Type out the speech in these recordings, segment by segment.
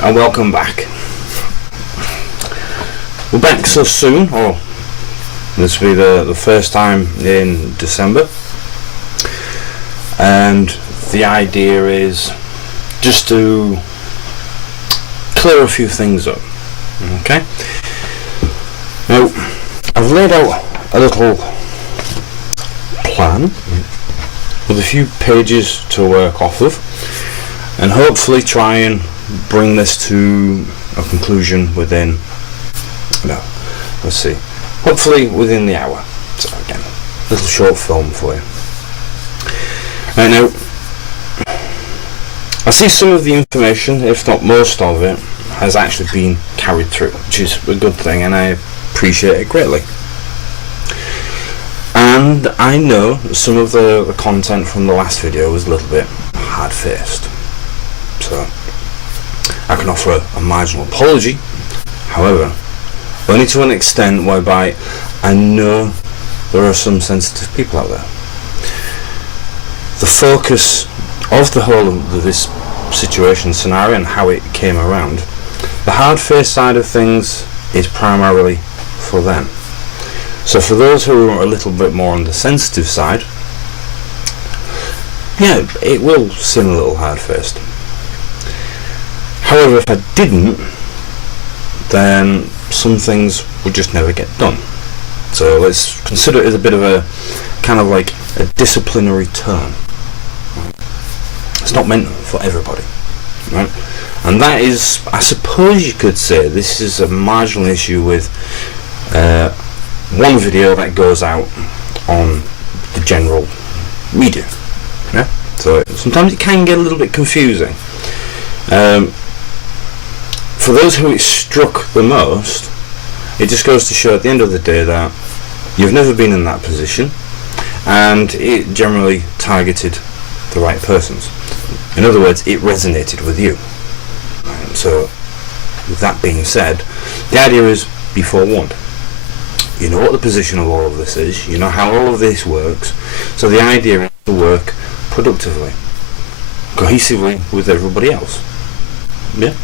and welcome back. We're back so soon, or this will be the first time in December, and the idea is just to clear a few things up. Okay, now I've laid out a little plan with a few pages to work off of, and hopefully try and bring this to a conclusion within, hopefully within the hour. So again, a little short film for you. Right, now, I see some of the information, if not most of it, has actually been carried through, which is a good thing, and I appreciate it greatly. And I know some of the content from the last video was a little bit hard-faced, so I can offer a marginal apology. However, only to an extent whereby I know there are some sensitive people out there. The focus of the whole of this situation scenario and how it came around, the hard-faced side of things is primarily for them. So for those who are a little bit more on the sensitive side, yeah, it will seem a little hard-faced. However, if I didn't, then some things would just never get done. So let's consider it as a bit of a kind of like a disciplinary term. It's not meant for everybody, right? And that is, I suppose you could say, this is a marginal issue with one video that goes out on the general media. Yeah? So sometimes it can get a little bit confusing. For those who it struck the most, it just goes to show at the end of the day that you've never been in that position, and it generally targeted the right persons. In other words, it resonated with you. So with that being said, the idea is be forewarned. You know what the position of all of this is, you know how all of this works, so the idea is to work productively, cohesively with everybody else. Yeah?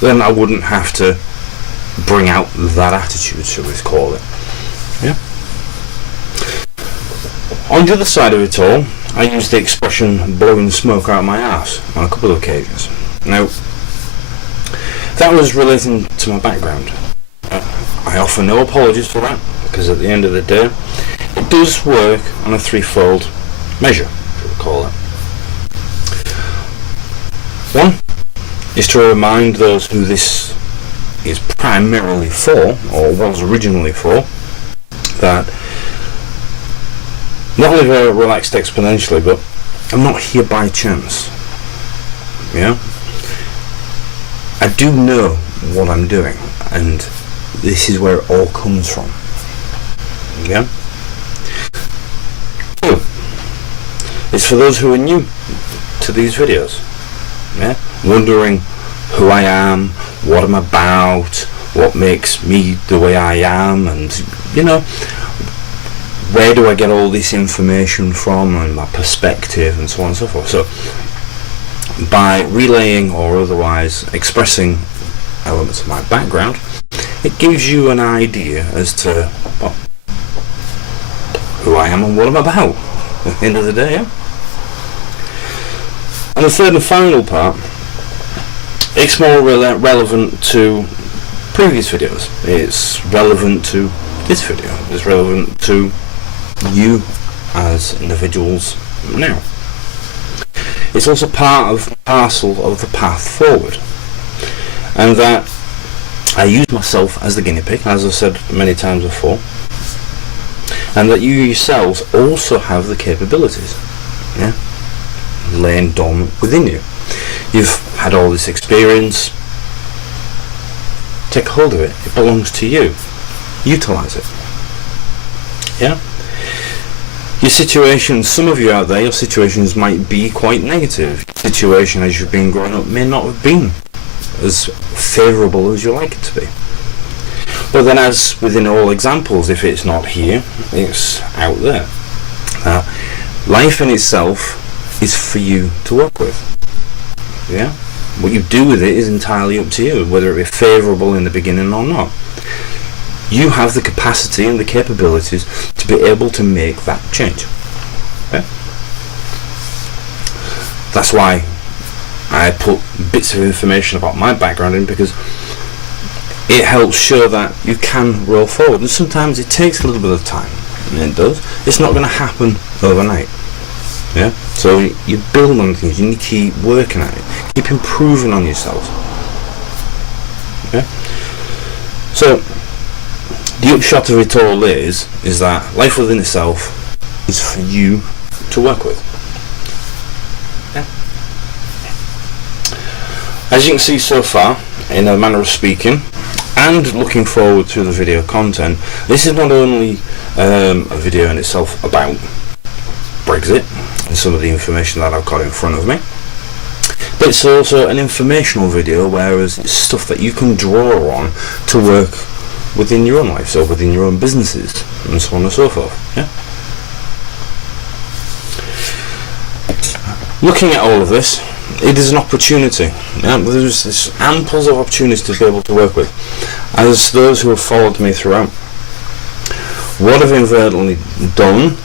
Then I wouldn't have to bring out that attitude, shall we call it. Yeah? On the other side of it all, I use the expression blowing smoke out my ass on a couple of occasions. Now, that was relating to my background. I offer no apologies for that, because at the end of the day, it does work on a threefold measure, shall we call it. One is to remind those who this is primarily for, or was originally for, that not only have I relaxed exponentially, but I'm not here by chance. Yeah? I do know what I'm doing, and this is where it all comes from. Yeah? It's for those who are new to these videos. Yeah? Wondering who I am, what I'm about, what makes me the way I am, and where do I get all this information from, and my perspective, and so on and so forth. So by relaying or otherwise expressing elements of my background, it gives you an idea as to who I am and what I'm about at the end of the day. Yeah? And the third and final part, it's more relevant to previous videos. It's relevant to this video. It's relevant to you as individuals now. It's also parcel of the path forward, and that I use myself as the guinea pig, as I've said many times before, and that you yourselves also have the capabilities, yeah, laying dormant within you. You've had all this experience. Take hold of it. It belongs to you. Utilize it. Yeah. Your situation, some of you out there, your situations might be quite negative. Your situation as you've been growing up may not have been as favourable as you like it to be. But then, as within all examples, if it's not here, it's out there. Life in itself is for you to work with. Yeah? What you do with it is entirely up to you, whether it be favourable in the beginning or not. You have the capacity and the capabilities to be able to make that change. Okay? That's why I put bits of information about my background in, because it helps show that you can roll forward. And sometimes it takes a little bit of time, and it does. It's not going to happen overnight. Yeah. So you build on things. You need to keep working at it. Keep improving on yourself. Okay. So the upshot of it all is that life within itself is for you to work with. Yeah. As you can see so far, in a manner of speaking, and looking forward to the video content, this is not only a video in itself about Brexit and some of the information that I've got in front of me, but it's also an informational video, whereas it's stuff that you can draw on to work within your own life, so within your own businesses, and so on and so forth. Yeah. Looking at all of this, it is an opportunity. Yeah, there's amples of opportunities to be able to work with. As those who have followed me throughout, what I've inadvertently done,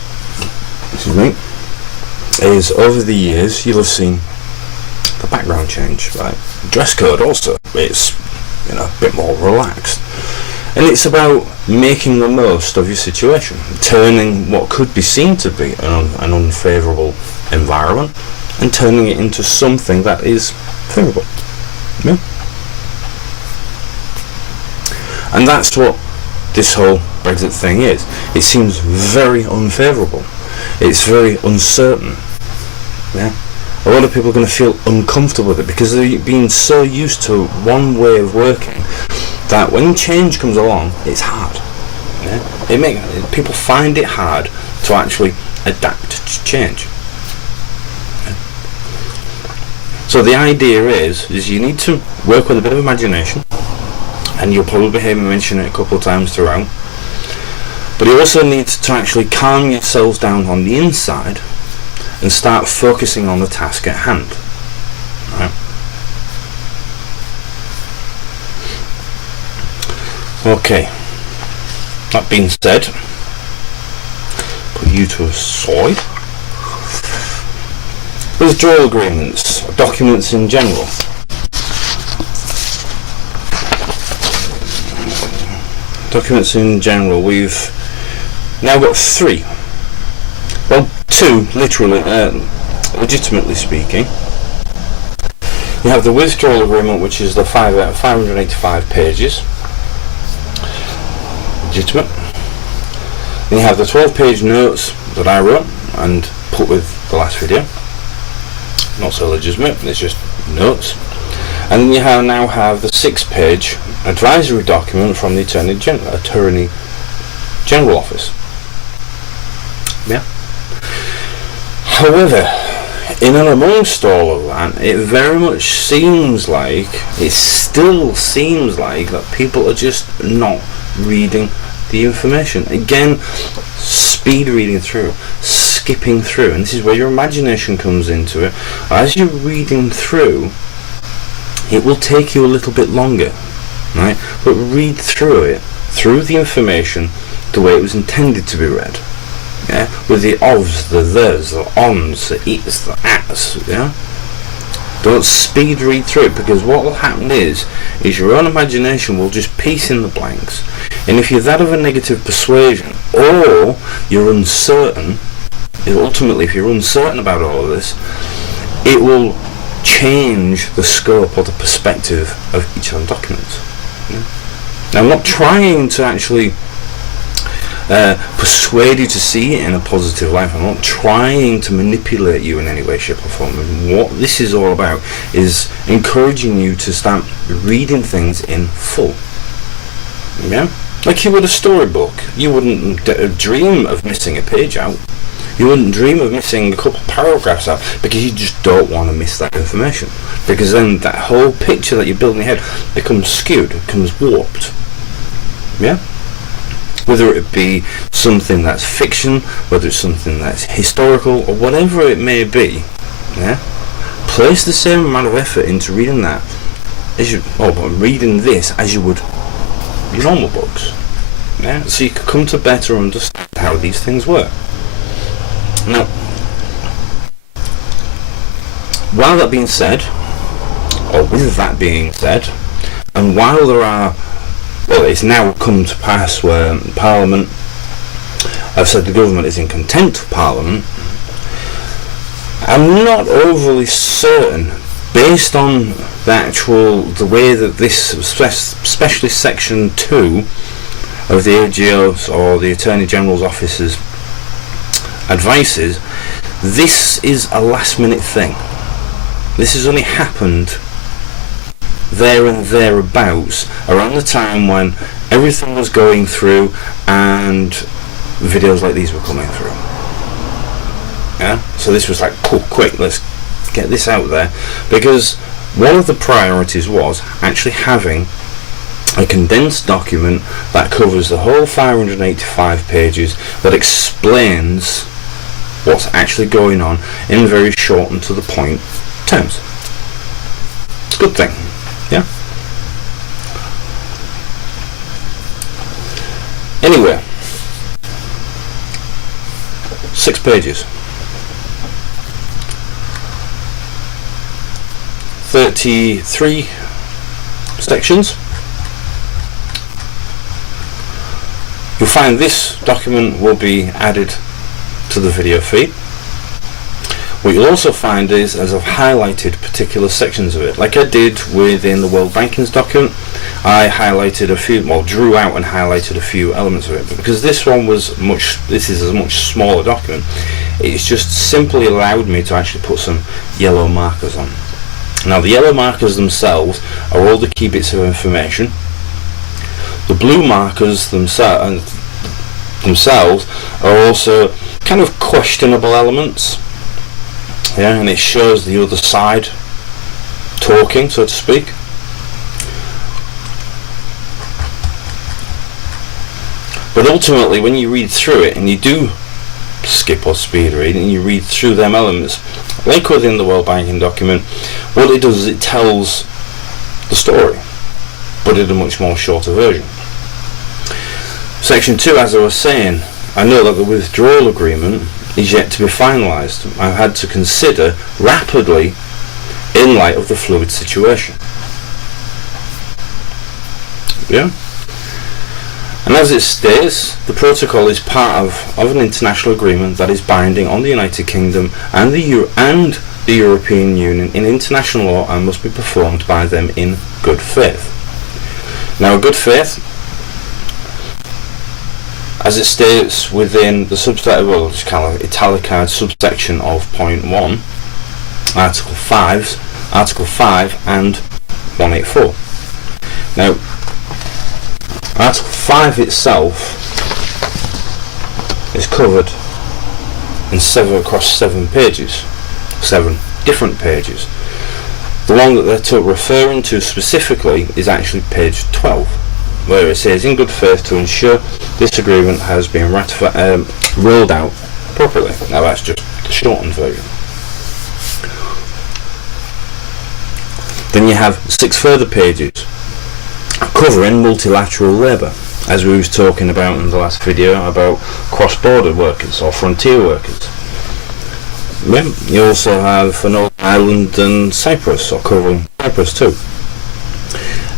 is over the years you'll have seen the background change, right? Dress code also, it's a bit more relaxed, and it's about making the most of your situation, turning what could be seen to be an unfavourable environment and turning it into something that is favourable. Yeah. And that's what this whole Brexit thing is. It seems very unfavourable. It's very uncertain. Yeah. A lot of people are going to feel uncomfortable with it because they're being so used to one way of working that when change comes along, it's hard. Yeah. People find it hard to actually adapt to change. Yeah. So the idea is you need to work with a bit of imagination, and you'll probably hear me mention it a couple of times throughout. But you also need to actually calm yourselves down on the inside and start focusing on the task at hand. Right? Okay. That being said, put you to a side. Withdrawal agreements, documents in general. Documents in general, we've now got 3. Well, 2, literally, legitimately speaking. You have the withdrawal agreement, which is the 585 pages. Legitimate. Then you have the 12-page notes that I wrote and put with the last video. Not so legitimate, it's just notes. And then you now have the 6-page advisory document from the Attorney General Office. Yeah. However, in and amongst all of that, it still seems like that people are just not reading the information. Again, speed reading through, skipping through, and this is where your imagination comes into it. As you're reading through, it will take you a little bit longer, right? But read through it, through the information, the way it was intended to be read. Yeah, with the ofs, the thers, the ons, the its, the ats. Yeah. Don't speed read through it, because what will happen is your own imagination will just piece in the blanks, and if you're that of a negative persuasion, or you're uncertain, ultimately if you're uncertain about all of this, it will change the scope or the perspective of each of the documents. Yeah? Now, I'm not trying to actually persuade you to see it in a positive light. I'm not trying to manipulate you in any way, shape or form. And what this is all about is encouraging you to start reading things in full. Yeah? Like you would a storybook. You wouldn't dream of missing a page out. You wouldn't dream of missing a couple of paragraphs out, because you just don't want to miss that information. Because then that whole picture that you build in your head becomes skewed, becomes warped. Yeah? Whether it be something that's fiction, whether it's something that's historical, or whatever it may be, yeah, place the same amount of effort into reading that reading this as you would your normal books. Yeah, so you can come to better understand how these things work. Now, while that being said, or with that being said, and while there are, it's now come to pass where Parliament have said the government is in contempt of Parliament, I'm not overly certain, based on the way that this, especially Section 2 of the AGO's or the Attorney General's office's advices, this is a last minute thing. This has only happened there and thereabouts around the time when everything was going through and videos like these were coming through. Yeah, so this was like, cool, quick, let's get this out there, because one of the priorities was actually having a condensed document that covers the whole 585 pages, that explains what's actually going on in very short and to the point terms. It's a good thing, yeah? Anyway, 6 pages. 33 sections. You'll find this document will be added to the video feed. What you'll also find is, as I've highlighted particular sections of it, like I did within the World Banking's document, I highlighted a few, drew out and highlighted a few elements of it. But because this is a much smaller document, it's just simply allowed me to actually put some yellow markers on. Now, the yellow markers themselves are all the key bits of information. The blue markers themselves are also kind of questionable elements. Yeah, and it shows the other side talking, so to speak. But ultimately, when you read through it, and you do skip or speed read, and you read through them elements, like within the World Banking document, what it does is it tells the story, but in a much more shorter version. Section 2, as I was saying, I know that the withdrawal agreement is yet to be finalised. I've had to consider rapidly in light of the fluid situation. Yeah? And as it states, the protocol is part of an international agreement that is binding on the United Kingdom and the European Union in international law and must be performed by them in good faith. Now, good faith, as it states within the italicized subsection of point 1, Article 5 and 184. Now, Article 5 itself is covered in across 7 pages, 7 different pages. The one that they're referring to specifically is actually page 12, where it says, in good faith to ensure this agreement has been rolled out properly. Now that's just the shortened version. Then you have 6 further pages covering multilateral labour, as we was talking about in the last video about cross-border workers or frontier workers. Yeah, you also have for Northern Ireland and Cyprus, or covering Cyprus too.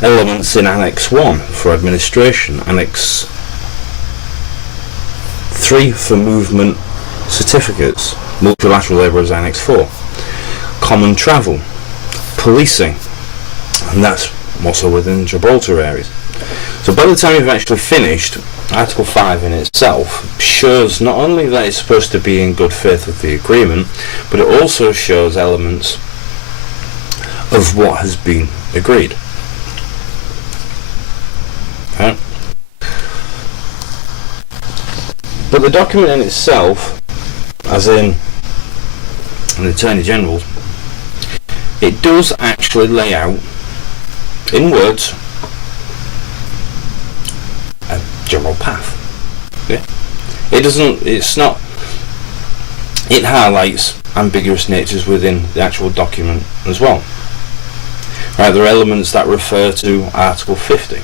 Elements in Annex 1 for administration, Annex 3 for movement certificates, multilateral labour is Annex 4. Common travel, policing, and that's also within Gibraltar areas. So by the time you've actually finished, Article 5 in itself shows not only that it's supposed to be in good faith with the agreement, but it also shows elements of what has been agreed. Okay. But the document in itself, as in the Attorney General, it does actually lay out in words a general path. Yeah? It highlights ambiguous natures within the actual document as well. Right, there are elements that refer to Article 50.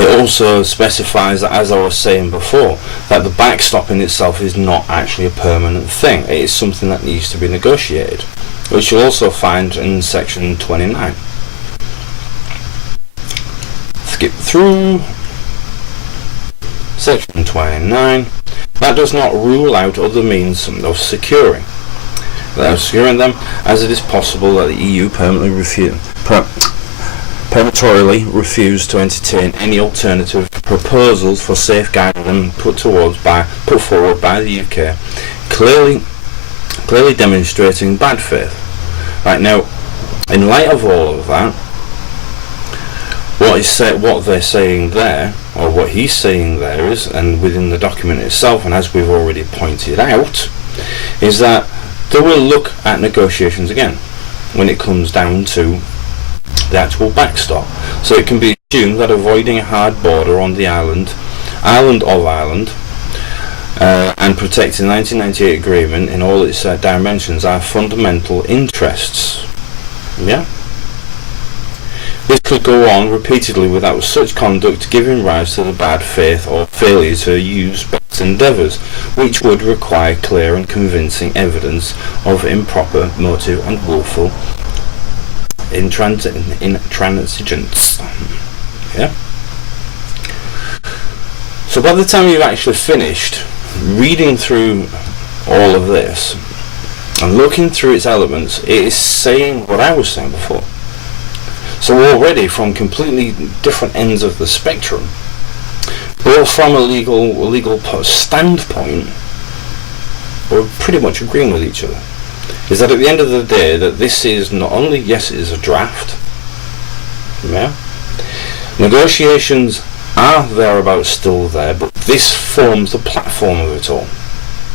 It also specifies that, as I was saying before, that the backstop in itself is not actually a permanent thing. It is something that needs to be negotiated, which you'll also find in section 29. Skip through section 29. That does not rule out other means of securing them, as it is possible that the EU peremptorily refused to entertain any alternative proposals for safeguarding them put forward by the UK, clearly demonstrating bad faith. Right, now, in light of all of that, what they're saying there, or what he's saying there is, and within the document itself, and as we've already pointed out, is that they will look at negotiations again when it comes down to the actual backstop. So it can be assumed that avoiding a hard border on the island of Ireland, and protecting the 1998 agreement in all its dimensions are fundamental interests. Yeah? This could go on repeatedly without such conduct giving rise to the bad faith or failure to use best endeavours, which would require clear and convincing evidence of improper motive and wilful intransigence. Yeah? So by the time you've actually finished reading through all of this and looking through its elements, it is saying what I was saying before. So already from completely different ends of the spectrum, but from a legal standpoint, we're pretty much agreeing with each other. Is that at the end of the day, that this is not only, yes, it is a draft, yeah, negotiations are thereabouts still there, but this forms the platform of it all.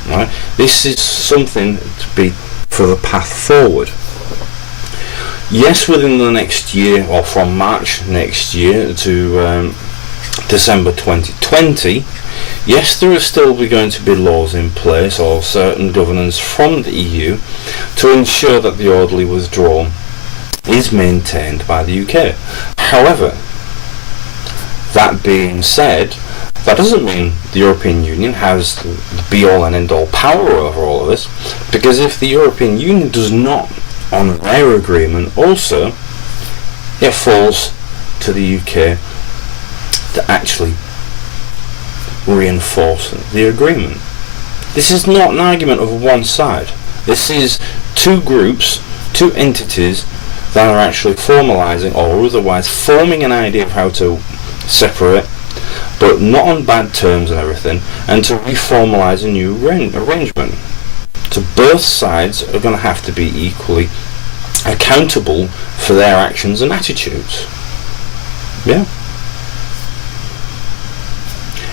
Right? This is something to be for the path forward. Yes, within the next year, or from March next year to December 2020, yes, there is still going to be laws in place or certain governance from the EU to ensure that the orderly withdrawal is maintained by the UK. However, that being said, that doesn't mean the European Union has the be-all and end-all power over all of this, because if the European Union does not honour their agreement also, it falls to the UK to actually reinforce the agreement. This is not an argument of one side. This is two groups, two entities that are actually formalising or otherwise forming an idea of how to separate, but not on bad terms and everything, and to reformalise a new arrangement. So both sides are going to have to be equally accountable for their actions and attitudes. Yeah.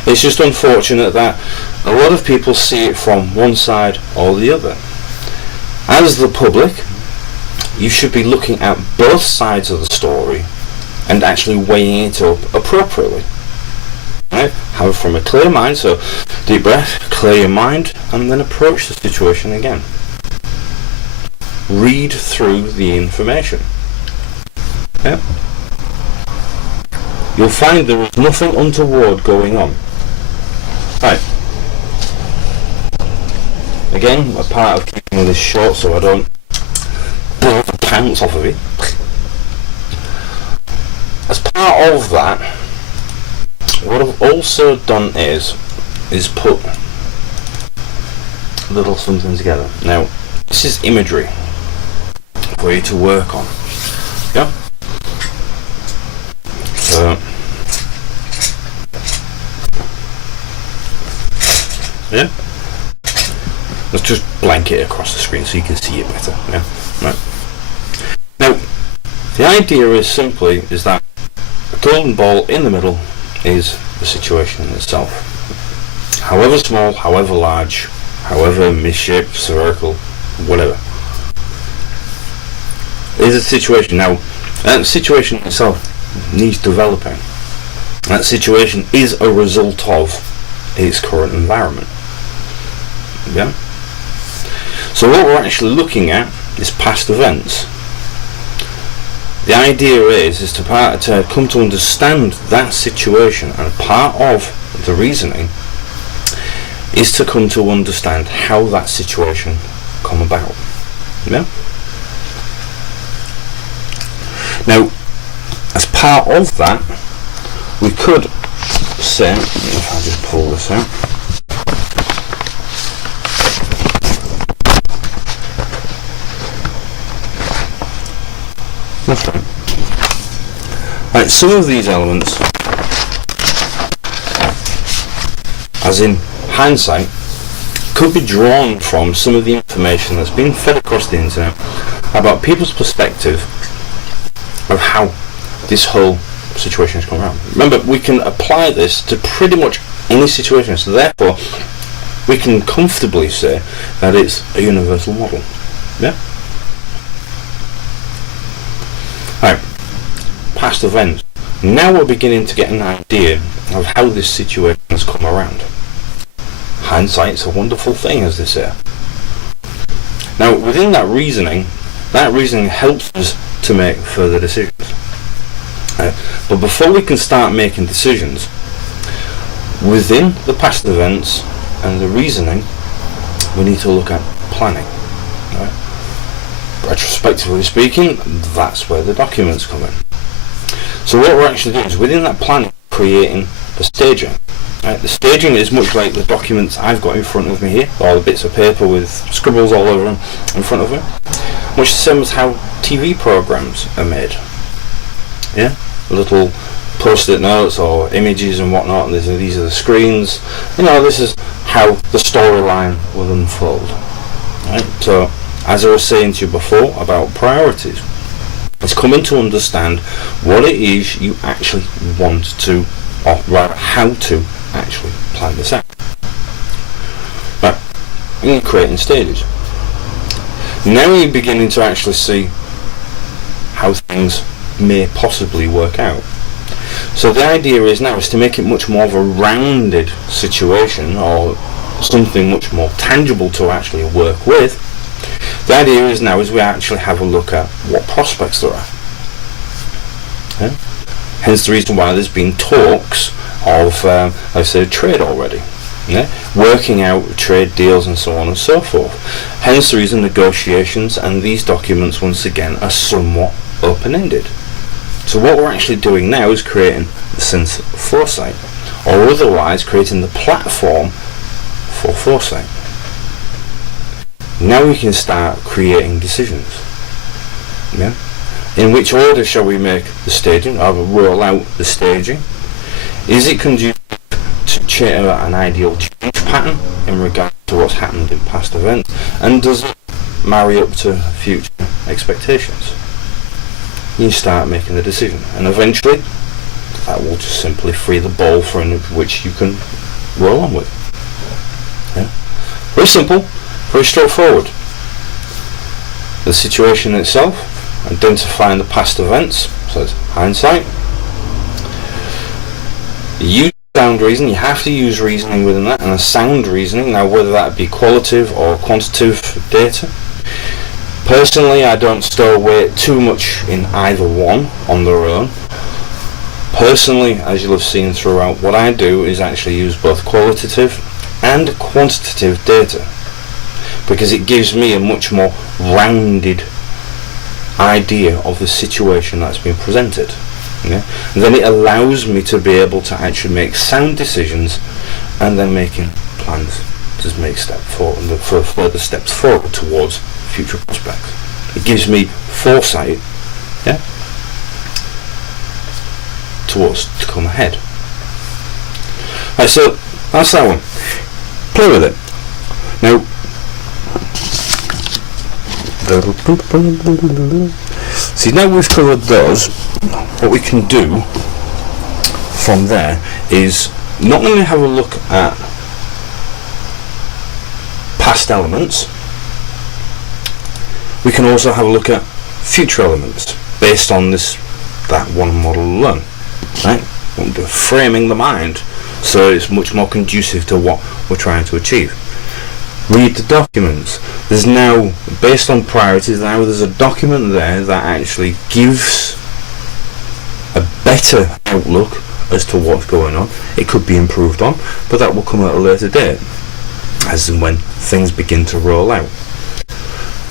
It's just unfortunate that a lot of people see it from one side or the other. As the public, you should be looking at both sides of the story and actually weighing it up appropriately. Right? Have it from a clear mind, so deep breath, clear your mind, and then approach the situation again. Read through the information. Yeah? You'll find there is nothing untoward going on. Right. Again, a part of keeping this short so I don't blow the pants off of it. As part of that, what I've also done is put a little something together. Now, this is imagery for you to work on. Yeah? So, yeah? Let's just blanket it across the screen so you can see it better. Yeah? Right. Now, the idea is simply that a golden ball in the middle is the situation in itself. However small, however large, however misshaped, spherical, whatever. It is a situation. Now, that situation itself needs developing. That situation is a result of its current environment. Yeah? So what we're actually looking at is past events. The idea is to come to understand that situation, and part of the reasoning is to come to understand how that situation come about. Yeah? Now, as part of that, we could say, if I just pull this out, that's right. Right, some of these elements, as in hindsight, could be drawn from some of the information that's been fed across the internet about people's perspective of how this whole situation has come around. Remember, we can apply this to pretty much any situation, so therefore we can comfortably say that it's a universal model. Yeah? Right, past events. Now we're beginning to get an idea of how this situation has come around. Hindsight's a wonderful thing, as they say. Now, within that reasoning helps us to make further decisions. But before we can start making decisions, within the past events and the reasoning, we need to look at planning. Right? Retrospectively speaking, that's where the documents come in. So what we're actually doing is, within that planning, creating the staging. The staging is much like the documents I've got in front of me here, all the bits of paper with scribbles all over them in front of me. Much the same as how TV programs are made. Yeah, little post-it notes or images and whatnot, and these are the screens. This is how the storyline will unfold. Right? So, as I was saying to you before about priorities, it's coming to understand what it is you actually want to, or rather how to actually plan this out. Right, in creating stages. Now you're beginning to actually see how things may possibly work out. So the idea is now is to make it much more of a rounded situation, or something much more tangible to actually work with. The idea is now is we actually have a look at what prospects there are. Yeah? Hence the reason why there's been talks of, I said, trade already. Yeah? Working out trade deals and so on and so forth. Hence the reason negotiations and these documents once again are somewhat open-ended. So what we're actually doing now is creating the sense of foresight, or otherwise creating the platform for foresight. Now we can start creating decisions. Yeah? In which order shall we make the staging, or roll out the staging? Is it conducive to an ideal change pattern in regard to what's happened in past events? And does it marry up to future expectations? You start making the decision, and eventually that will just simply free the ball from which you can roll on with. Yeah? Very simple, very straightforward. The situation itself, identifying the past events, so it's hindsight. Use sound reasoning. You have to use reasoning within that, and a sound reasoning. Now, whether that be qualitative or quantitative data. Personally, I don't stow away too much in either one on their own. Personally, as you'll have seen throughout, what I do is actually use both qualitative and quantitative data, because it gives me a much more rounded idea of the situation that's been presented. Yeah? And then it allows me to be able to actually make sound decisions, and then making plans to make further steps forward towards future prospects. It gives me foresight, yeah, towards to come ahead. Right, so that's that one. Play with it. Now, see, now we've covered those, what we can do from there is not only have a look at past elements, we can also have a look at future elements based on that one model alone. Right? We're framing the mind so it's much more conducive to what we're trying to achieve. Read the documents, there's now, based on priorities, now there's a document there that actually gives a better outlook as to what's going on. It could be improved on, but that will come at a later date, as and when things begin to roll out.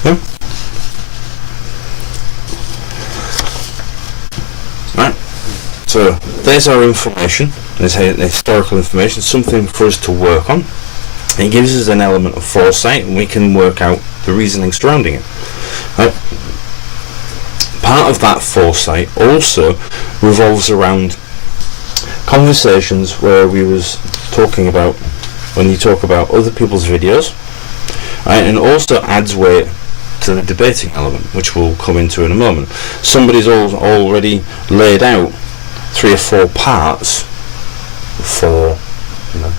Yeah? Right. So there's our information. There's historical information, something for us to work on. It gives us an element of foresight, and we can work out the reasoning surrounding it. Right? Part of that foresight also revolves around conversations where we was talking about, when you talk about other people's videos, right, and also adds weight to the debating element, which we'll come into in a moment. Somebody's already laid out 3 or 4 parts for, you know,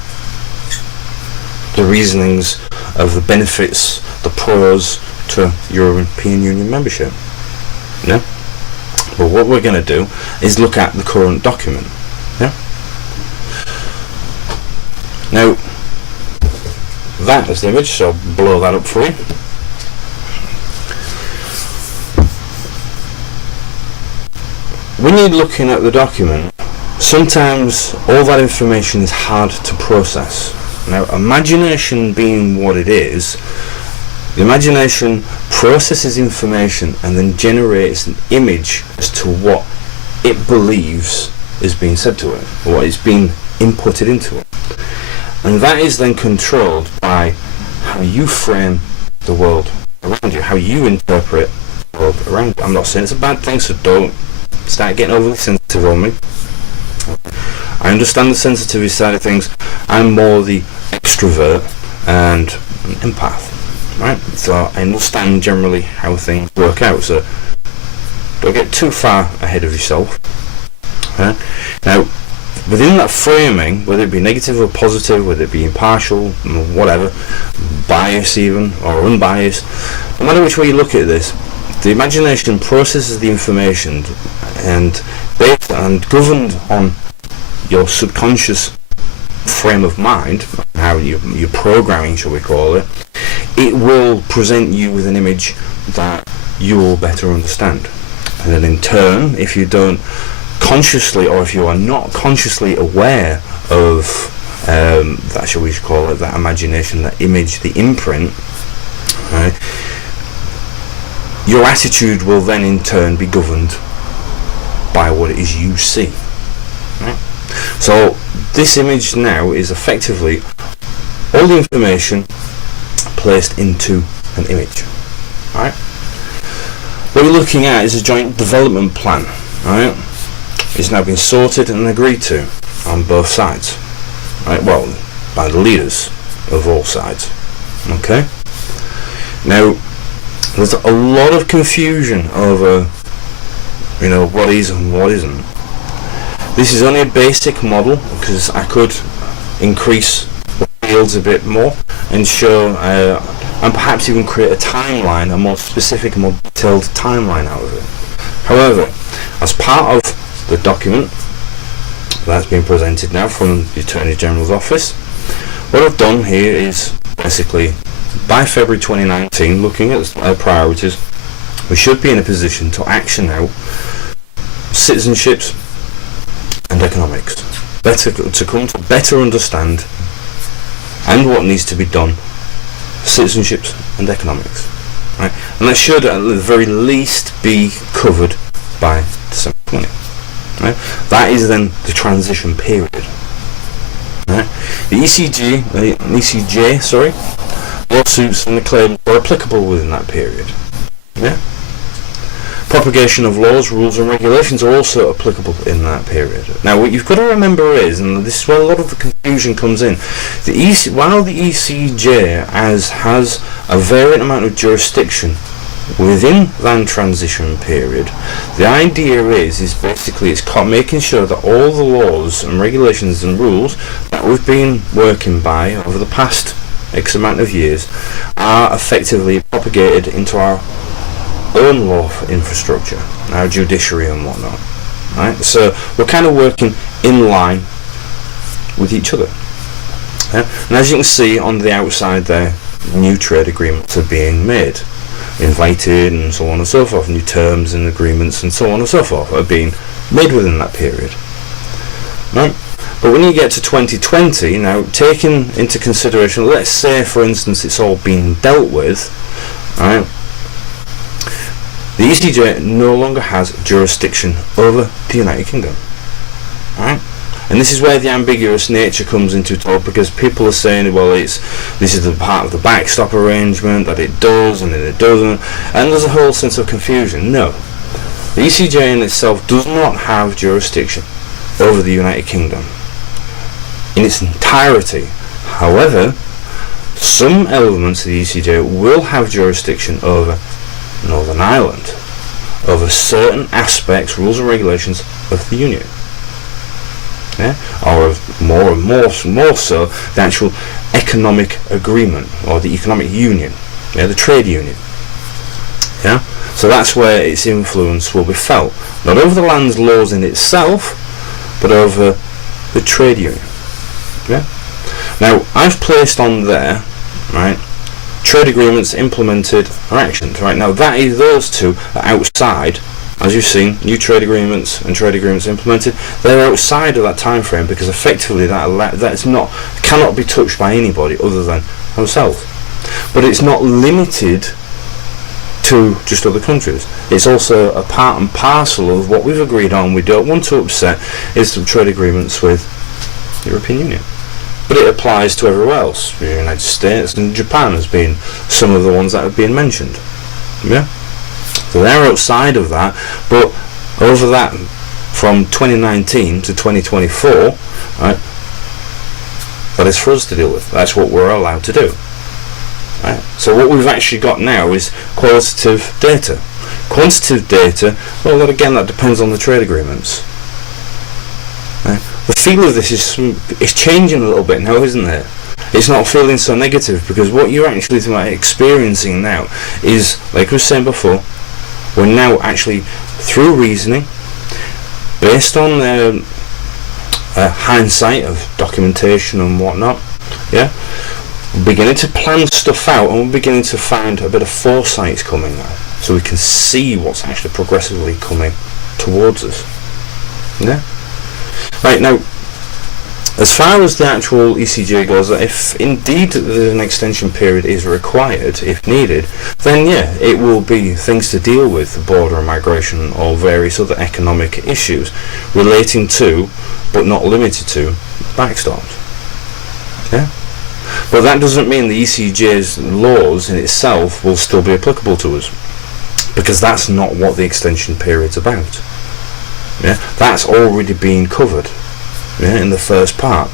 the reasonings of the benefits, the pros to European Union membership. Yeah. But what we're going to do is look at the current document. Yeah. Now, that is the image, so I'll blow that up for you. When you're looking at the document, sometimes all that information is hard to process. Now, imagination being what it is, the imagination processes information and then generates an image as to what it believes is being said to it, or what is being inputted into it. And that is then controlled by how you frame the world around you, how you interpret the world around you. I'm not saying it's a bad thing, so don't start getting overly sensitive on me. I understand the sensitivity side of things. I'm more the extrovert and an empath, right? So I understand generally how things work out, so don't get too far ahead of yourself. Right? Now, within that framing, whether it be negative or positive, whether it be impartial, whatever, bias even, or unbiased, no matter which way you look at this, the imagination processes the information and based and governed on your subconscious frame of mind, how your programming, shall we call it, it will present you with an image that you will better understand. And then in turn, if you don't consciously, or if you are not consciously aware of that, shall we call it, that imagination, that image, the imprint, right, your attitude will then in turn be governed by what it is you see. Right? So this image now is effectively all the information placed into an image. Right? What you're looking at is a joint development plan. Right? It's now been sorted and agreed to on both sides. Right? Well, by the leaders of all sides. Okay? Now, there's a lot of confusion over, you know, what is and what isn't. This is only a basic model because I could increase the fields a bit more and show and perhaps even create a timeline, a more specific and more detailed timeline out of it. However, as part of the document that's been presented now from the Attorney General's office, what I've done here is basically by February 2019, looking at our priorities, we should be in a position to action out citizenships and economics, to come to better understand and what needs to be done, citizenships and economics, right? And that should at the very least be covered by December 20. Right? That is then the transition period. Right? The ECJ, lawsuits and the claims are applicable within that period. Yeah? Propagation of laws, rules and regulations are also applicable in that period. Now what you've got to remember is, and this is where a lot of the confusion comes in, while the ECJ has a variant amount of jurisdiction within that transition period, the idea is basically it's making sure that all the laws and regulations and rules that we've been working by over the past X amount of years are effectively propagated into our own law infrastructure, our judiciary and whatnot. Right? So we're kind of working in line with each other. Yeah? And as you can see on the outside there, new trade agreements are being made, invited, and so on and so forth. New terms and agreements and so on and so forth are being made within that period. Right? But when you get to 2020, now taking into consideration, let's say for instance it's all been dealt with, right? The ECJ no longer has jurisdiction over the United Kingdom. Right? And this is where the ambiguous nature comes into talk, because people are saying, well, this is the part of the backstop arrangement, that it does and then it doesn't, and there's a whole sense of confusion. No, the ECJ in itself does not have jurisdiction over the United Kingdom in its entirety. However, some elements of the ECJ will have jurisdiction over Northern Ireland, over certain aspects, rules and regulations of the Union. Yeah? Or of more so the actual economic agreement, or the economic union, the trade union. Yeah? So that's where its influence will be felt, not over the land's laws in itself, but over the trade union. Yeah? Now, I've placed on there, right, trade agreements implemented or actions. Right now, that is, those two are outside. As you've seen, new trade agreements and trade agreements implemented, they're outside of that time frame, because effectively that's not, cannot be touched by anybody other than ourselves. But it's not limited to just other countries. It's also a part and parcel of what we've agreed on. We don't want to upset is the trade agreements with the European Union. But it applies to everywhere else. The United States and Japan has been some of the ones that have been mentioned. Yeah? So they're outside of that, but over that, from 2019 to 2024, right, that is for us to deal with. That's what we're allowed to do. Right? So what we've actually got now is qualitative data. Quantitative data, well, that again, that depends on the trade agreements. Right? The feel of this is changing a little bit now, isn't it? It's not feeling so negative, because what you're actually experiencing now is, like I was saying before, we're now actually, through reasoning, based on hindsight of documentation and whatnot, yeah, we're beginning to plan stuff out, and we're beginning to find a bit of foresight coming now, so we can see what's actually progressively coming towards us. Yeah. Right, now, as far as the actual ECJ goes, if indeed an extension period is required, if needed, then yeah, it will be things to deal with, border and migration or various other economic issues relating to, but not limited to, backstops. Yeah? But that doesn't mean the ECJ's laws in itself will still be applicable to us, because that's not what the extension period's about. Yeah? That's already been covered. Yeah, in the first part.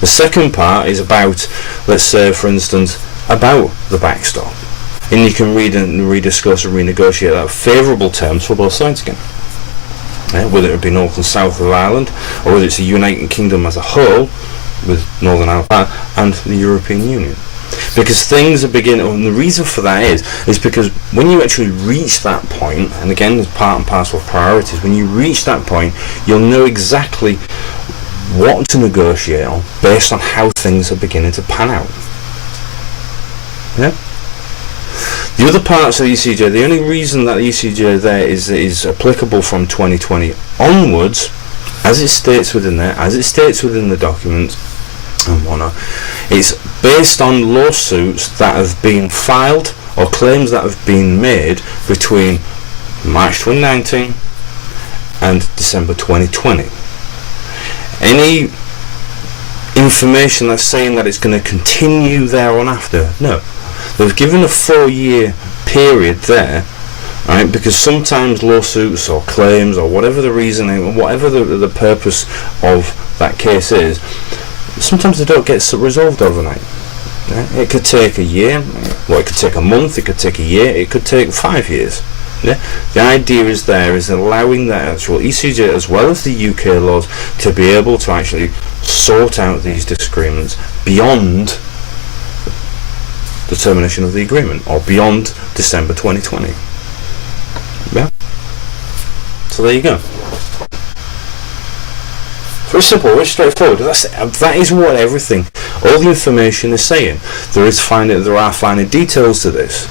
The second part is about, let's say for instance, about the backstop, and you can read and rediscuss and renegotiate that favourable terms for both sides again. Yeah, whether it be North and South of Ireland, or whether it's the United Kingdom as a whole, with Northern Ireland and the European Union. Because things are beginning, and the reason for that is because when you actually reach that point, and again, it's part and parcel of priorities, when you reach that point, you'll know exactly what to negotiate on based on how things are beginning to pan out. Yeah? The other parts of the ECJ, the only reason that the ECJ there is applicable from 2020 onwards, as it states within there, as it states within the documents and whatnot, it's based on lawsuits that have been filed or claims that have been made between March 2019 and December 2020. Any information that's saying that it's going to continue there on after, no. They've given a 4-year period there, right? Because sometimes lawsuits or claims or whatever the reasoning, whatever the purpose of that case is, sometimes they don't get resolved overnight. Yeah? It could take a year, well, it could take a month, it could take a year, it could take 5 years. Yeah? The idea is there is allowing the actual ECJ as well as the UK laws to be able to actually sort out these disagreements beyond the termination of the agreement, or beyond December 2020. Yeah? So there you go. Very simple, very straightforward. That is what everything All the information is saying there are finer details to this.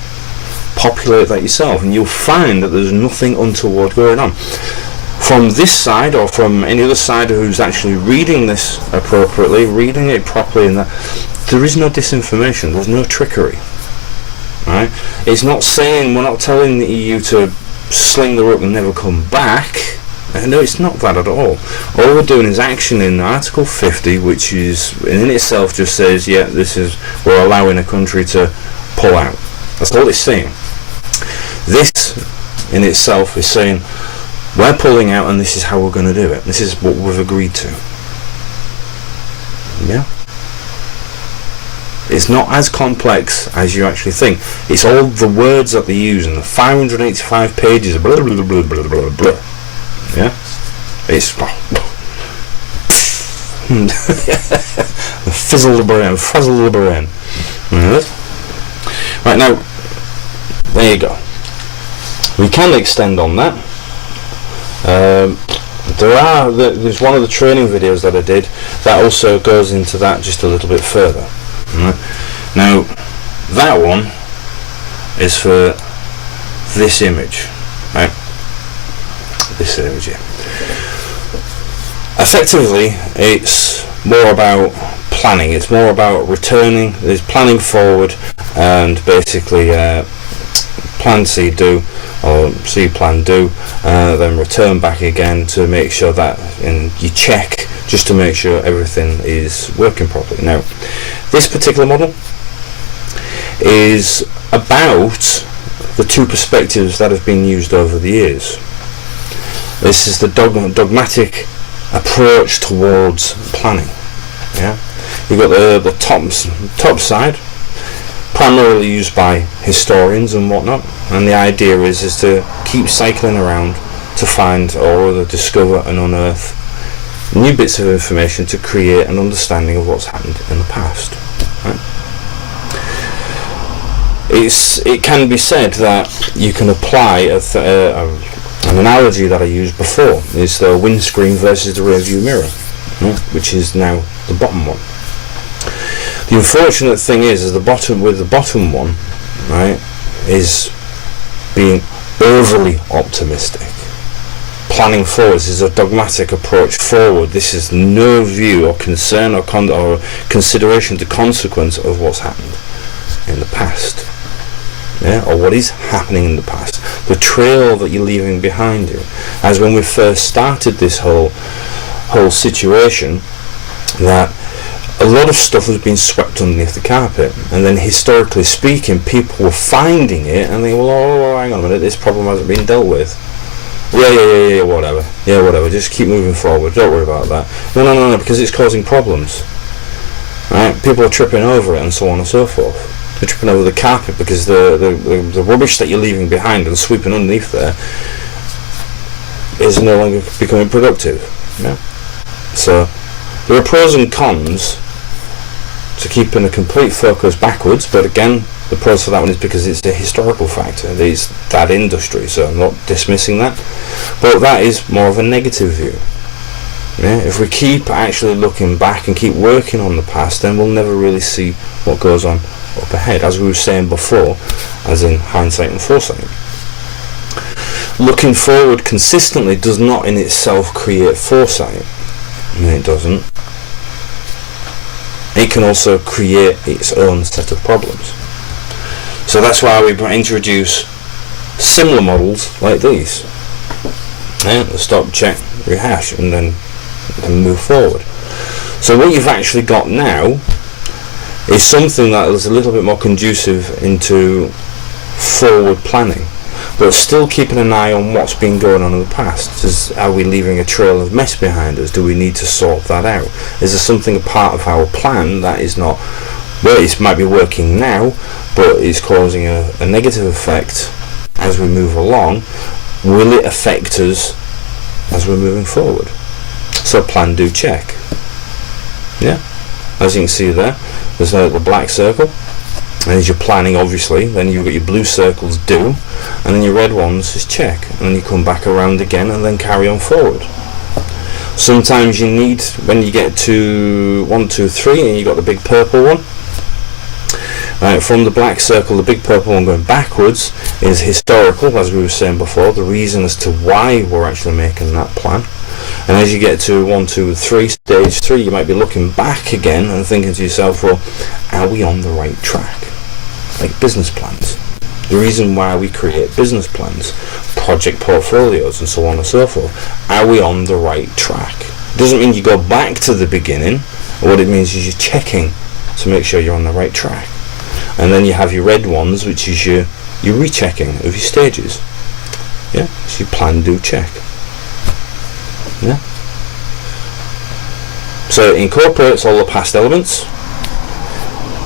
Populate that yourself, and you'll find that there's nothing untoward going on. From this side, or from any other side who's actually reading this appropriately, reading it properly, and that there is no disinformation, there's no trickery. Right? It's not saying, we're not telling the EU to sling the rope and never come back. No, it's not that at all. All we're doing is action in Article 50, which is in itself just says, yeah, we're allowing a country to pull out. That's all it's saying. This in itself is saying, we're pulling out and this is how we're going to do it. This is what we've agreed to. Yeah? It's not as complex as you actually think. It's all the words that they use in the 585 pages of blah blah blah blah blah blah blah. Yeah? It's fizzle the brain, fuzzle the brain. Right, now, there you go. We can extend on that. There's one of the training videos that I did that also goes into that just a little bit further. Right. Now, that one is for this image, right? This image here. Effectively, it's more about planning. It's more about returning. There's planning forward, and basically plan C do, or C plan do, then return back again to make sure that, and you check just to make sure everything is working properly. Now, this particular model is about the two perspectives that have been used over the years. This is the dogmatic approach towards planning. Yeah, you've got the top side, primarily used by historians and whatnot, and the idea is to keep cycling around to find or discover and unearth new bits of information to create an understanding of what's happened in the past. Right? It can be said that you can apply an analogy that I used before. Is the windscreen versus the rear view mirror, which is now the bottom one. The unfortunate thing is the bottom one, right, is being overly optimistic. Planning forward is a dogmatic approach forward. This is no view or concern or consideration to consequence of what's happened in the past, yeah, or what is happening in the past. The trail that you're leaving behind you. As when we first started this whole situation, that a lot of stuff was being swept underneath the carpet, and then historically speaking, people were finding it and thinking, well, oh, hang on a minute, this problem hasn't been dealt with. Yeah, whatever, just keep moving forward, don't worry about that. No, because it's causing problems. Right? People are tripping over it and so on and so forth. They're tripping over the carpet because the rubbish that you're leaving behind and sweeping underneath there is no longer becoming productive. Yeah? So there are pros and cons to keeping a complete focus backwards, but again, the pros for that one is because it's a historical factor. It's that industry, so I'm not dismissing that. But that is more of a negative view. Yeah? If we keep actually looking back and keep working on the past, then we'll never really see what goes on up ahead, as we were saying before, as in hindsight and foresight. Looking forward consistently does not in itself create foresight. No, it doesn't. It can also create its own set of problems. So that's why we introduce similar models like these. Yeah, the stop, check, rehash, and then move forward. So what you've actually got now is something that is a little bit more conducive into forward planning, but still keeping an eye on what's been going on in the past. Are we leaving a trail of mess behind us? Do we need to sort that out? Is there something a part of our plan that is not, well, it might be working now, but it's causing a negative effect as we move along? Will it affect us as we're moving forward? So plan, do, check. Yeah, as you can see there's a little black circle, and as you're planning, obviously, then you've got your blue circles, do, and then your red ones is check, and then you come back around again and then carry on forward. Sometimes you need, when you get to 1, 2, 3 and you got the big purple one, from the black circle, the big purple one going backwards is historical, as we were saying before, the reason as to why we're actually making that plan. And as you get to 1, 2, 3, stage 3, you might be looking back again and thinking to yourself, well, are we on the right track? Like business plans. The reason why we create business plans, project portfolios and so on and so forth. Are we on the right track? It doesn't mean you go back to the beginning. What it means is you're checking to make sure you're on the right track. And then you have your red ones, which is your rechecking of your stages. Yeah, so you plan, do, check. Yeah. So it incorporates all the past elements,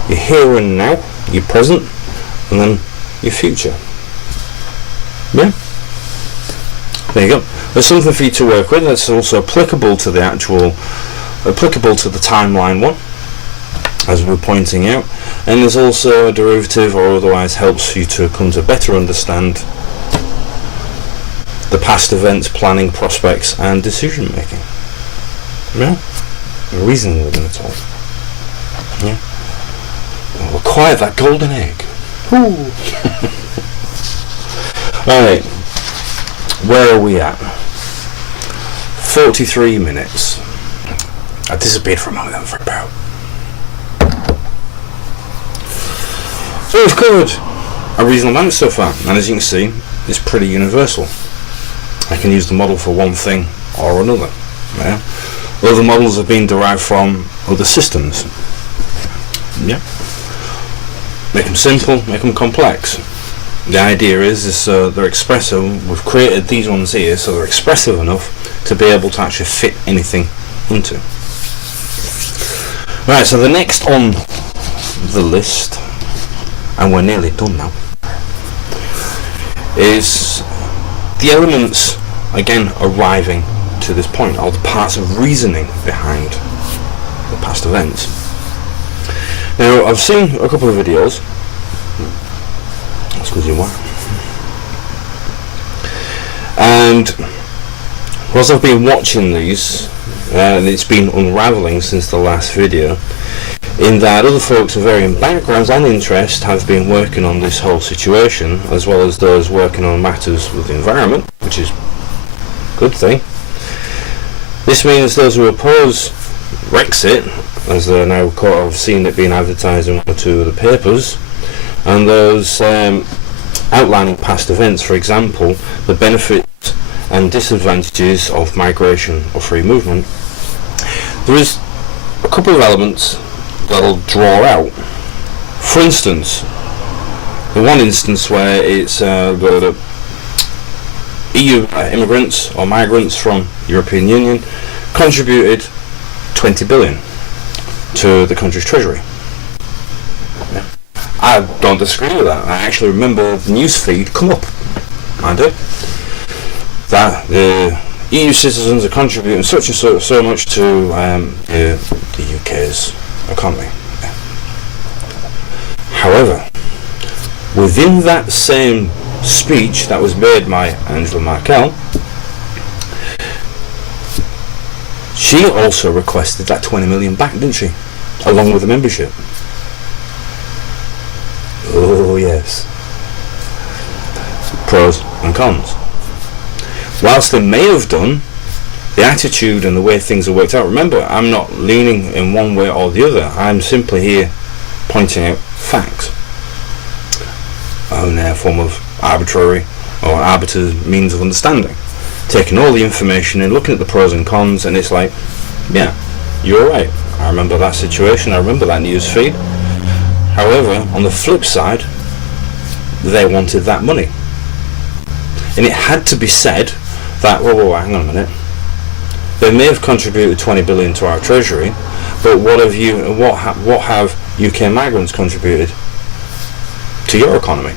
your here and now, your present, and then your future. Yeah. There you go. There's something for you to work with that's also applicable to the timeline one, as we're pointing out. And there's also a derivative or otherwise helps you to come to better understand the past events, planning, prospects and decision making. Yeah? Reasoning within it all. Yeah? We'll acquire that golden egg. Alright. Where are we at? 43 minutes. I disappeared for a moment for about. So we've covered a reasonable amount so far, and as you can see, it's pretty universal. I can use the model for one thing or another. Yeah? Other models have been derived from other systems. Yeah. Make them simple, make them complex. The idea is they're expressive. We've created these ones here so they're expressive enough to be able to actually fit anything into. Right, so the next on the list, and we're nearly done now, is the elements, again, arriving to this point, or the parts of reasoning behind the past events. Now, I've seen a couple of videos. Excuse me, what? And whilst I've been watching these, and it's been unravelling since the last video, in that other folks of varying backgrounds and interest have been working on this whole situation, as well as those working on matters with the environment, which is a good thing. This means those who oppose Brexit, as they're now caught, I've seen it being advertised in 1 or 2 of the papers, and those outlining past events, for example, the benefits and disadvantages of migration or free movement, there is a couple of elements that'll draw out. For instance, the one instance where it's the EU immigrants or migrants from European Union contributed 20 billion to the country's treasury. Yeah. I don't disagree with that. I actually remember the news feed come up. I do. That the EU citizens are contributing such and so much to the UK's economy. Yeah. However, within that same speech that was made by Angela Merkel, she also requested that 20 million back, didn't she? Along with the membership. Oh yes. Pros and cons. Whilst they may have done, the attitude and the way things have worked out, remember, I'm not leaning in one way or the other. I'm simply here pointing out facts. In a form of arbitrary or arbiter means of understanding. Taking all the information and looking at the pros and cons, and it's like, yeah, you're right. I remember that situation, I remember that news feed. However, on the flip side, they wanted that money. And it had to be said that, whoa, hang on a minute. They may have contributed 20 billion to our treasury, but what have UK migrants contributed to your economy?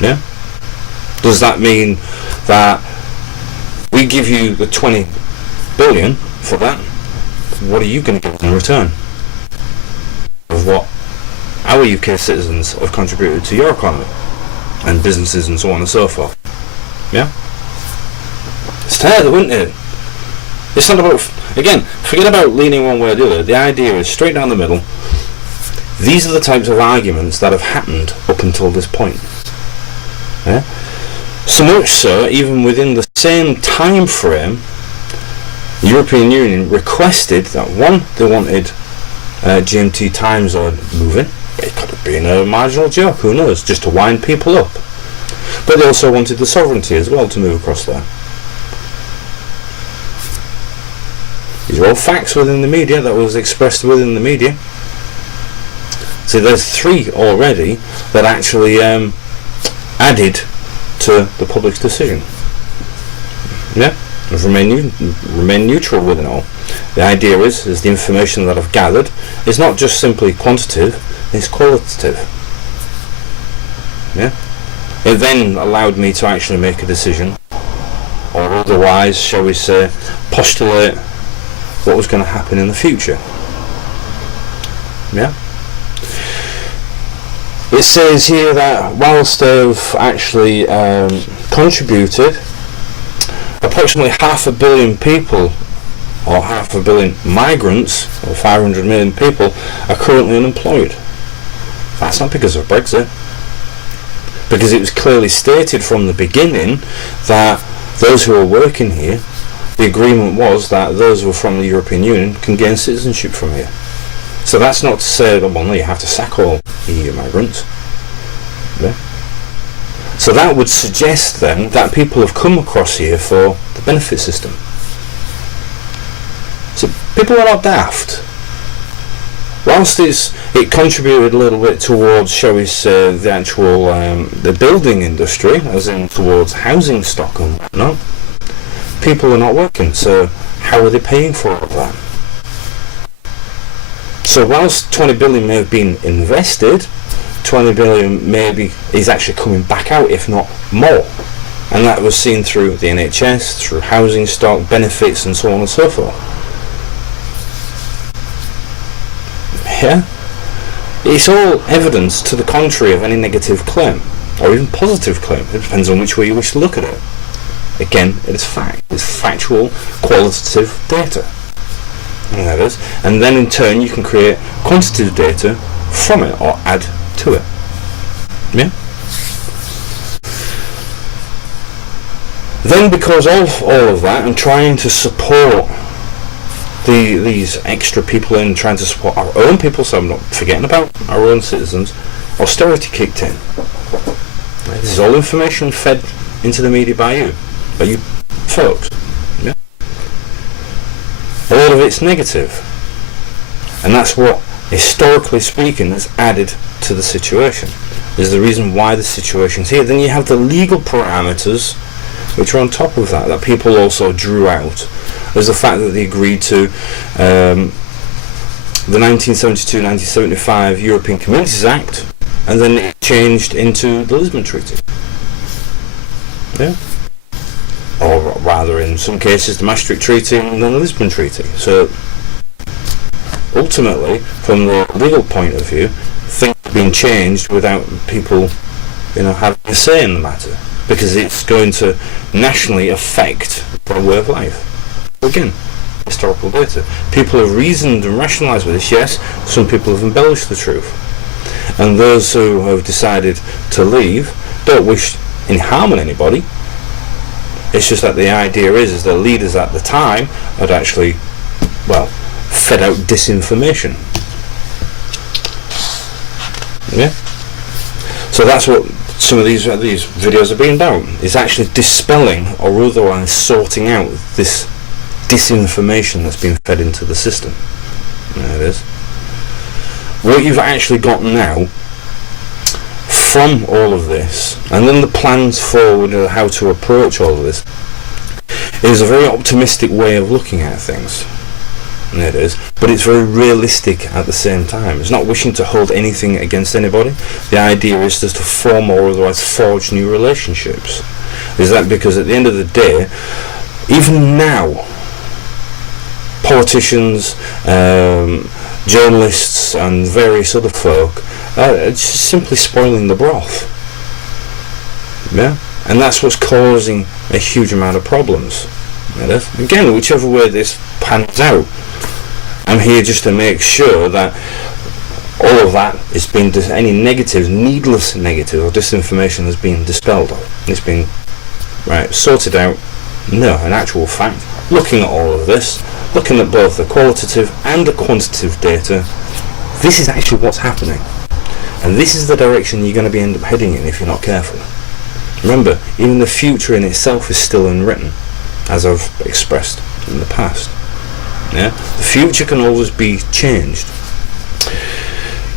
Yeah? Does that mean that we give you the 20 billion for that? What are you going to give in return of what our UK citizens have contributed to your economy and businesses and so on and so forth? Yeah? It's terrible, isn't it? It's not about, again, forget about leaning one way or the other. The idea is straight down the middle. These are the types of arguments that have happened up until this point. Yeah? So much so, even within the same time frame, the European Union requested that, one, they wanted GMT time zone moving. It could have been a marginal joke, who knows, just to wind people up. But they also wanted the sovereignty as well to move across there. These are all facts within the media, that was expressed within the media. So there's 3 already that actually added to the public's decision. Yeah, remain neutral with it all. The idea is the information that I've gathered is not just simply quantitative, it's qualitative. Yeah. It then allowed me to actually make a decision, or otherwise, shall we say, postulate what was going to happen in the future. Yeah. It says here that whilst they've actually contributed, approximately 500 million people, or 500 million migrants, or 500 million people, are currently unemployed. That's not because of Brexit, because it was clearly stated from the beginning that those who are working here, the agreement was that those who are from the European Union can gain citizenship from here. So that's not to say that, well, no, you have to sack all EU migrants. Yeah. So that would suggest then that people have come across here for the benefit system. So people are not daft. Whilst it contributed a little bit towards, shall we say, the actual the building industry, as in towards housing stock and whatnot, people are not working, so how are they paying for all of that? So whilst 20 billion may have been invested, 20 billion maybe is actually coming back out, if not more. And that was seen through the NHS, through housing stock, benefits and so on and so forth. Yeah? It's all evidence to the contrary of any negative claim, or even positive claim. It depends on which way you wish to look at it. Again, it is fact. It's factual, qualitative data. And that is. And then in turn you can create quantitative data from it, or add to it. Yeah? Then because of all of that, and trying to support these extra people in, trying to support our own people, so I'm not forgetting about our own citizens, austerity kicked in. This is all information fed into the media by you folks. Yeah? A lot of it's negative, and that's what, historically speaking, has added to the situation. Is the reason why the situation's here. Then you have the legal parameters which are on top of that people also drew out. There's the fact that they agreed to the 1972-1975 European Communities Act, and then it changed into the Lisbon Treaty. Yeah? Or rather, in some cases, the Maastricht Treaty and then the Lisbon Treaty. So ultimately, from the legal point of view, things have been changed without people, having a say in the matter, because it's going to nationally affect their way of life. Again, historical data. People have reasoned and rationalised with this. Yes, some people have embellished the truth, and those who have decided to leave don't wish any harm on anybody. It's just that the idea is the leaders at the time had actually, fed out disinformation. Yeah. So that's what some of these videos are being about. Is actually dispelling or otherwise sorting out this disinformation that's been fed into the system. There it is. What you've actually got now from all of this, and then the plans forward of how to approach all of this, is a very optimistic way of looking at things. It is, but it's very realistic at the same time. It's not wishing to hold anything against anybody. The idea is just to form or otherwise forge new relationships. Is that because at the end of the day, even now, politicians, journalists and various other folk are just simply spoiling the broth. Yeah? And that's what's causing a huge amount of problems. Again, whichever way this pans out, I'm here just to make sure that all of that is being, any negatives, needless negative or disinformation has been dispelled of. It's been sorted out. No, in actual fact, looking at all of this, looking at both the qualitative and the quantitative data, this is actually what's happening. And this is the direction you're going to end up heading in if you're not careful. Remember, even the future in itself is still unwritten, as I've expressed in the past. The future can always be changed.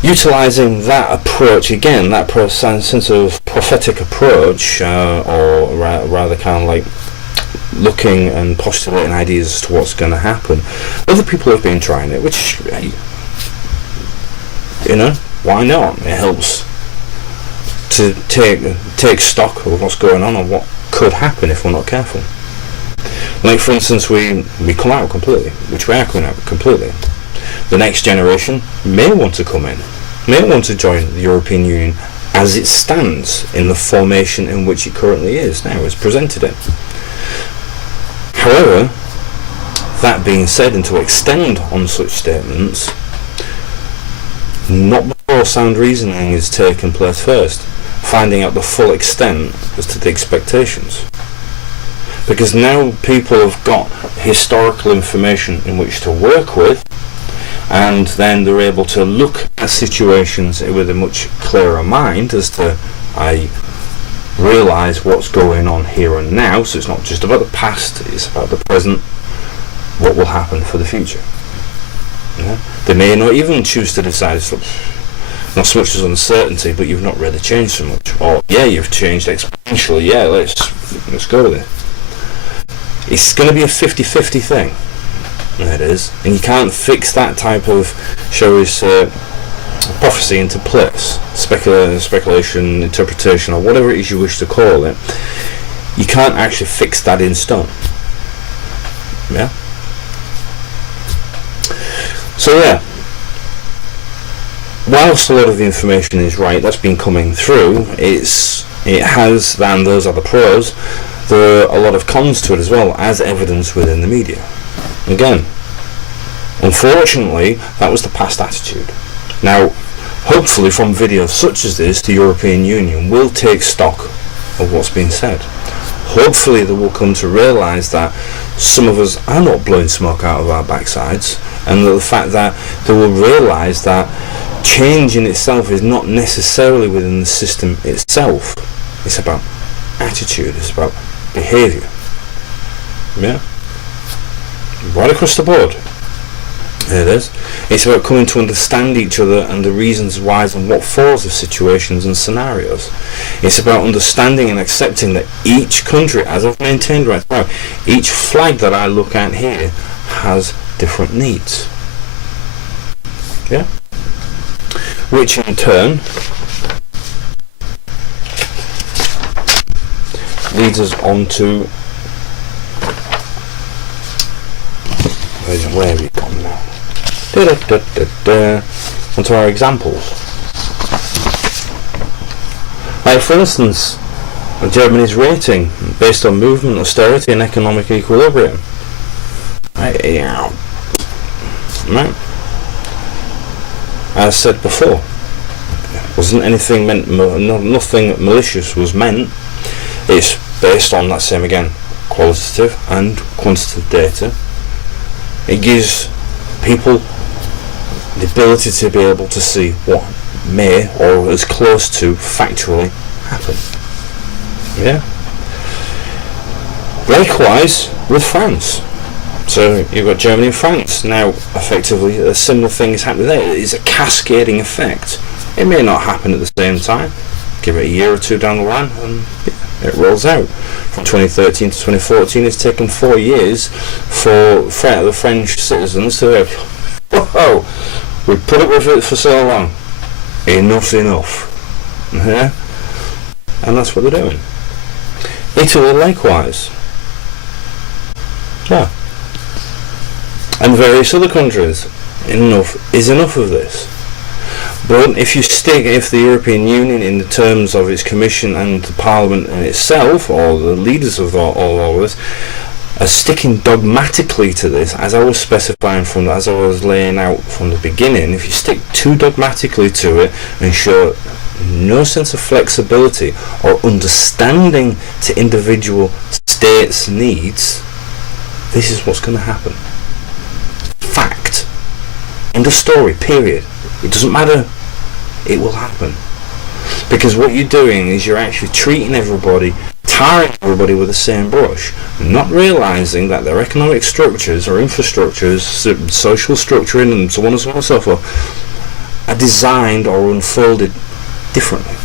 Utilising that approach, again, that sense of prophetic approach, or rather kind of like looking and postulating ideas as to what's going to happen. Other people have been trying it, which, why not? It helps to take stock of what's going on and what could happen if we're not careful. Like, for instance, we come out completely, which we are coming out completely. The next generation may want to come in, may want to join the European Union as it stands in the formation in which it currently is now, as presented it. However, that being said, and to extend on such statements, not before sound reasoning is taken place first, finding out the full extent as to the expectations. Because now people have got historical information in which to work with, and then they're able to look at situations with a much clearer mind as to, I realise what's going on here and now, so it's not just about the past, it's about the present, what will happen for the future. They may not even choose to decide, not so much as uncertainty, but you've not really changed so much, or you've changed exponentially, let's go with it. It's going to be a 50-50 thing. It is, and you can't fix that type of, shall we say, prophecy into place, speculation, interpretation, or whatever it is you wish to call it. You can't actually fix that in stone. So whilst a lot of the information is right that's been coming through, it has, and those are the pros, there are a lot of cons to it as well, as evidenced within the media. Again, unfortunately, that was the past attitude. Now, hopefully from videos such as this, the European Union will take stock of what's been said. Hopefully they will come to realise that some of us are not blowing smoke out of our backsides, and the fact that they will realise that change in itself is not necessarily within the system itself. It's about attitude, it's about behaviour. Right across the board. It is. It's about coming to understand each other and the reasons why and what fors of situations and scenarios. It's about understanding and accepting that each country, as I've maintained right now, each flag that I look at here has different needs. Which in turn leads us on to where have we gone now? Onto our examples. Like, for instance, Germany's rating based on movement, austerity and economic equilibrium. Right. As said before, wasn't anything meant, nothing malicious was meant. It's based on that same, again, qualitative and quantitative data. It gives people the ability to be able to see what may, or as close to, factually happen. Likewise with France. So you've got Germany and France. Now, effectively, a similar thing is happening there. It's a cascading effect. It may not happen at the same time. Give it a year or two down the line, and it rolls out. From 2013 to 2014, it's taken 4 years for the French citizens to go, whoa, we put up with it for so long. Enough's enough. And that's what they're doing. Italy, likewise. And various other countries. Enough is enough of this. But if the European Union, in the terms of its Commission and the Parliament in itself, or the leaders of all of this, sticking dogmatically to this, as I was specifying as I was laying out from the beginning, if you stick too dogmatically to it and show no sense of flexibility or understanding to individual states' needs, this is what's going to happen. Fact. End of story, period. It doesn't matter. It will happen. Because what you're doing is you're actually treating everybody, tarring everybody with the same brush, not realising that their economic structures or infrastructures, social structuring and so on and so on and so forth, are designed or unfolded differently.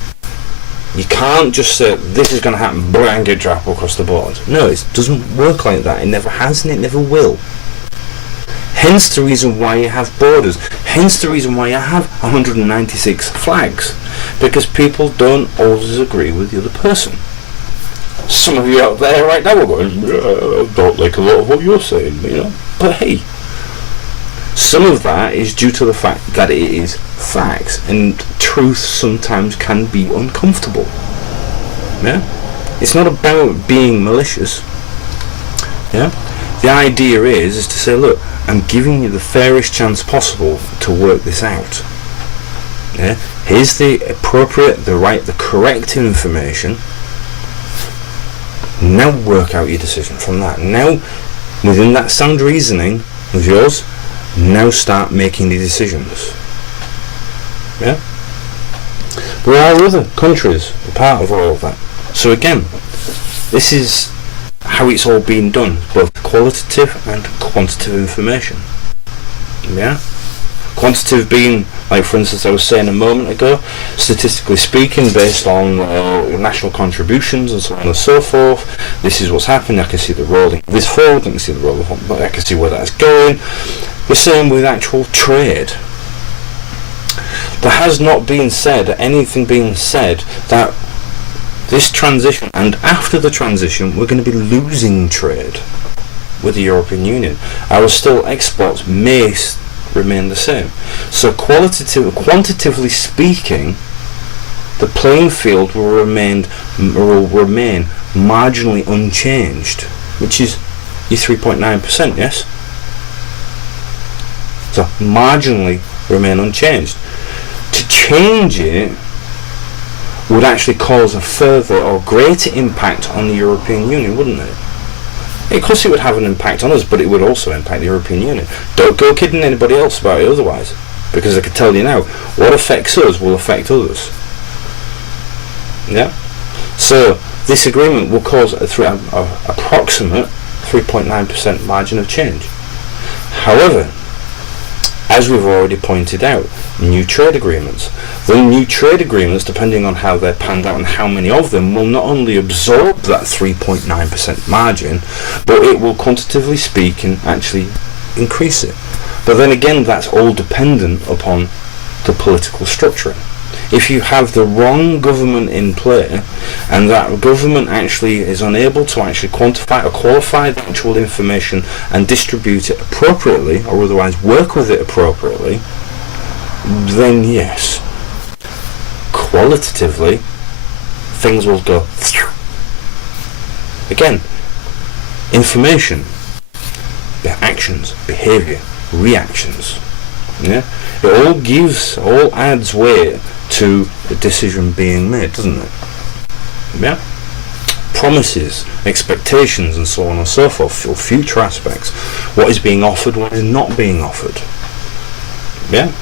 You can't just say, this is going to happen, blanket drop across the board. No, it doesn't work like that. It never has and it never will. Hence the reason why you have borders. Hence the reason why you have 196 flags. Because people don't always agree with the other person. Some of you out there right now are going, I don't like a lot of what you're saying, you know. But hey, some of that is due to the fact that it is facts, and truth sometimes can be uncomfortable. Yeah? It's not about being malicious. Yeah? The idea is to say, look, I'm giving you the fairest chance possible to work this out. Yeah? Here's the appropriate, the correct information. Now work out your decision from that. Now, within that sound reasoning of yours, now start making the decisions. Yeah? There are other countries a part of all of that. So again, this is how it's all been done, both qualitative and quantitative information. Yeah? Quantitative being, like for instance I was saying a moment ago, statistically speaking, based on national contributions and so on and so forth, this is what's happening, I can see the rolling this forward, I can see the rolling forward, but I can see where that's going. The same with actual trade. There has not been said, anything being said, that this transition, and after the transition, we're going to be losing trade with the European Union. Our still exports may remain the same. So quantitatively speaking, the playing field will remain marginally unchanged, which is your 3.9%, yes? So marginally remain unchanged. To change it would actually cause a further or greater impact on the European Union, wouldn't it? Of course it would have an impact on us, but it would also impact the European Union. Don't go kidding anybody else about it otherwise, because I can tell you now, what affects us will affect others. Yeah? So this agreement will cause an approximate 3.9% margin of change. However, as we've already pointed out, new trade agreements. The new trade agreements, depending on how they're panned out and how many of them, will not only absorb that 3.9% margin, but it will, quantitatively speaking, actually increase it. But then again, that's all dependent upon the political structuring. If you have the wrong government in play, and that government actually is unable to actually quantify or qualify the actual information and distribute it appropriately, or otherwise work with it appropriately, then yes, qualitatively, things will go. Again, information, actions, behaviour, reactions. Yeah, it all adds weight to the decision being made, doesn't it? Yeah. Promises, expectations, and so on and so forth, or future aspects. What is being offered, what is not being offered. Yeah.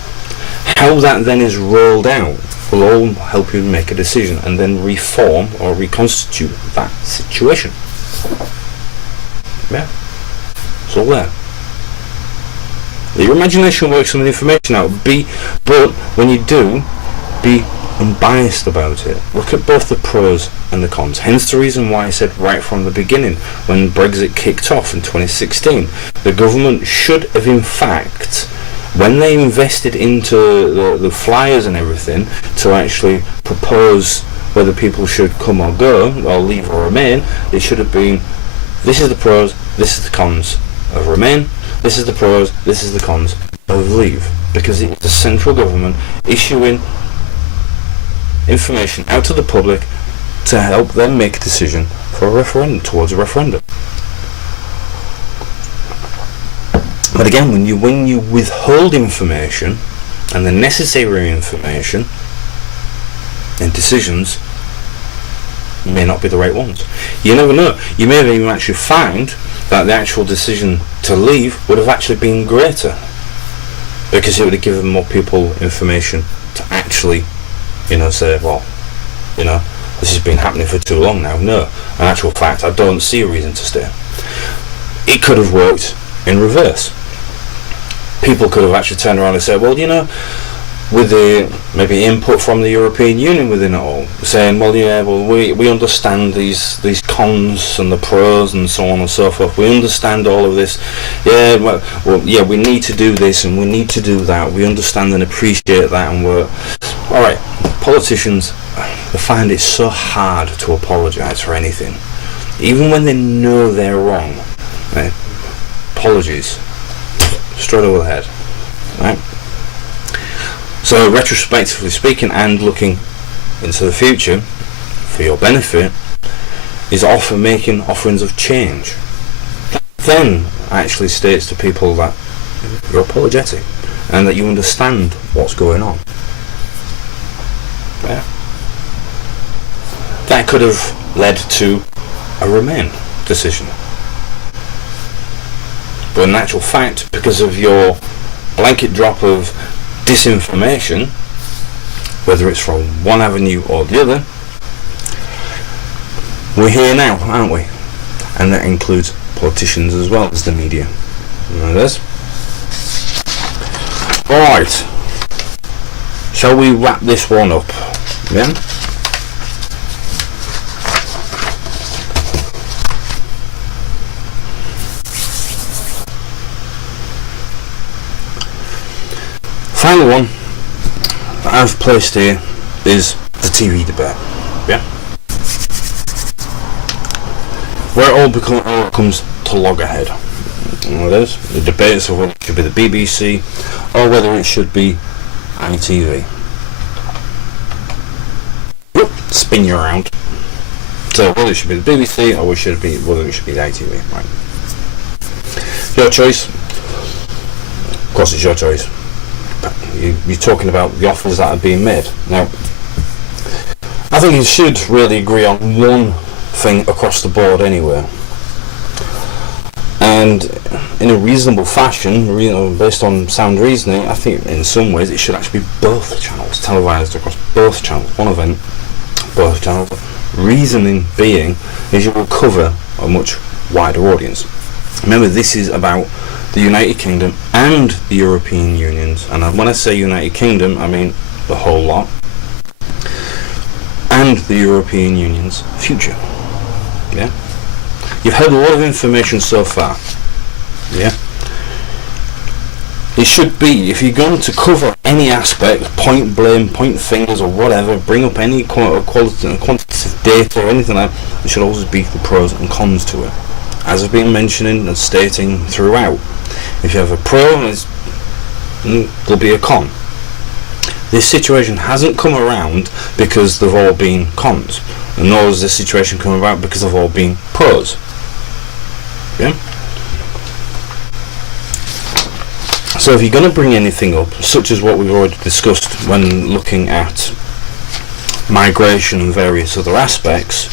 How that then is rolled out will all help you make a decision and then reform or reconstitute that situation. Yeah. It's all there. Your imagination works some of the information out, but when you do, be unbiased about it. Look at both the pros and the cons. Hence the reason why I said right from the beginning, when Brexit kicked off in 2016, the government should have, in fact, when they invested into the flyers and everything to actually propose whether people should come or go, or leave or remain, it should have been, this is the pros, this is the cons of remain, this is the pros, this is the cons of leave. Because it's the central government issuing information out to the public to help them make a decision for a referendum, towards a referendum. But again, when you withhold information and the necessary information, then decisions may not be the right ones. You never know. You may even actually find that the actual decision to leave would have actually been greater, because it would have given more people information to actually, say, well, this has been happening for too long now. No, in actual fact, I don't see a reason to stay. It could have worked in reverse. People could have actually turned around and said, well, with the maybe input from the European Union within it all, saying, we understand these cons and the pros and so on and so forth. We understand all of this. We need to do this and we need to do that. We understand and appreciate that, and we're all right. Politicians, they find it so hard to apologise for anything, even when they know they're wrong. Right? Apologies, straight over the head. Right? So, retrospectively speaking, and looking into the future for your benefit, is often making offerings of change. Then actually states to people that you're apologetic and that you understand what's going on. Yeah. That could have led to a remain decision. But in actual fact, because of your blanket drop of disinformation, whether it's from one avenue or the other, we're here now, aren't we? And that includes politicians as well as the media. You know this? Alright. Shall we wrap this one up? Yeah? Final one that I've placed here is the TV debate. Yeah? Where it all comes to loggerhead. You know what it is? The debates of whether it should be the BBC or whether it should be ITV. Spin you around. So whether it should be the BBC or whether it should be the ITV. Right. Your choice. Of course it's your choice. You're talking about the offers that are being made. Now, I think you should really agree on one thing across the board anyway. And in a reasonable fashion, based on sound reasoning, I think in some ways it should actually be both channels, televised across both channels, one event, both channels. Reasoning being is you will cover a much wider audience. Remember, this is about the United Kingdom and the European Unions, and when I say United Kingdom, I mean the whole lot, and the European Union's future. Yeah, you've heard a lot of information so far. Yeah, it should be, if you're going to cover any aspect, point blame, point fingers, or whatever, bring up any quantitative data or anything like that, there should always be the pros and cons to it, as I've been mentioning and stating throughout. If you have a pro, there'll be a con. This situation hasn't come around because they've all been cons, and nor has this situation come about because they've all been pros. Okay? So if you're going to bring anything up, such as what we've already discussed when looking at migration and various other aspects,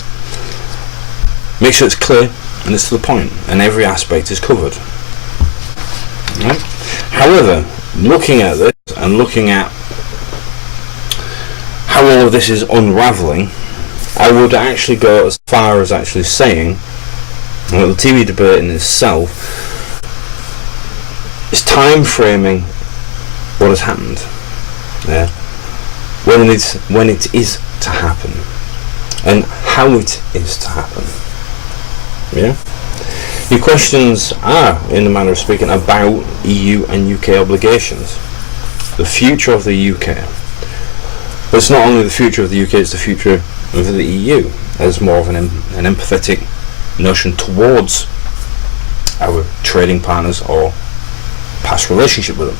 make sure it's clear and it's to the point, and every aspect is covered. Right? However, looking at this and looking at how all of this is unravelling, I would actually go as far as actually saying that the TV debate in itself is time framing what has happened, yeah, when it is to happen, and how it is to happen. Yeah. Your questions are, in a manner of speaking, about EU and UK obligations, the future of the UK. But it's not only the future of the UK, it's the future of the EU as more of an empathetic notion towards our trading partners or past relationship with them.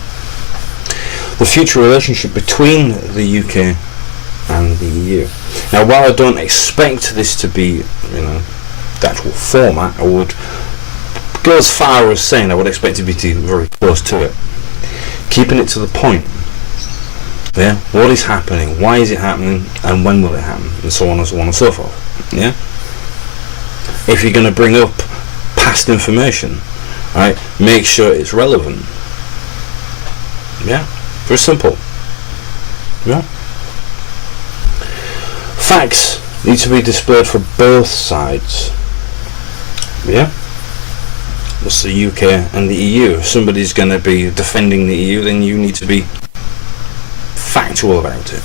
The future relationship between the UK and the EU. Now, while I don't expect this to be, the actual format, I would go as far as saying I would expect to be very close to it. Keeping it to the point. Yeah, what is happening? Why is it happening? And when will it happen? And so on and so on and so forth. Yeah. If you're going to bring up past information, right, make sure it's relevant. Yeah, very simple. Yeah. Facts need to be displayed for both sides. Yeah. That's the UK and the EU. If somebody's going to be defending the EU, then you need to be factual about it.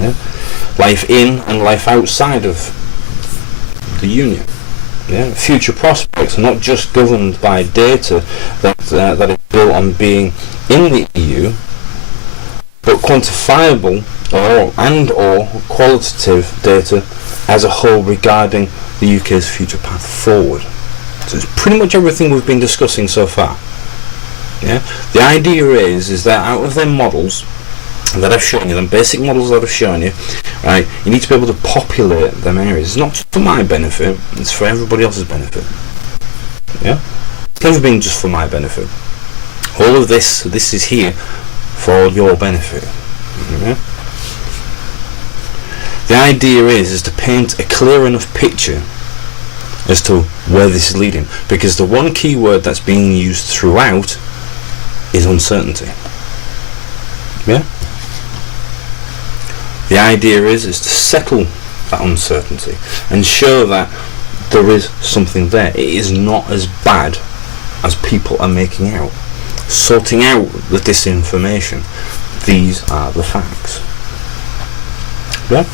Yeah? Life in and life outside of the Union. Yeah? Future prospects are not just governed by data that is built on being in the EU, but quantifiable or qualitative data as a whole regarding the UK's future path forward. So it's pretty much everything we've been discussing so far. Yeah. The idea is that out of them models that I've shown you, them basic models that I've shown you, right, you need to be able to populate them areas. It's not just for my benefit, it's for everybody else's benefit. Yeah. It's never been just for my benefit. All of this is here for your benefit. Yeah. The idea is to paint a clear enough picture as to where this is leading, because the one key word that's being used throughout is uncertainty. Yeah. The idea is to settle that uncertainty and show that there is something there. It is not as bad as people are making out. Sorting out the disinformation. These are the facts. Yeah.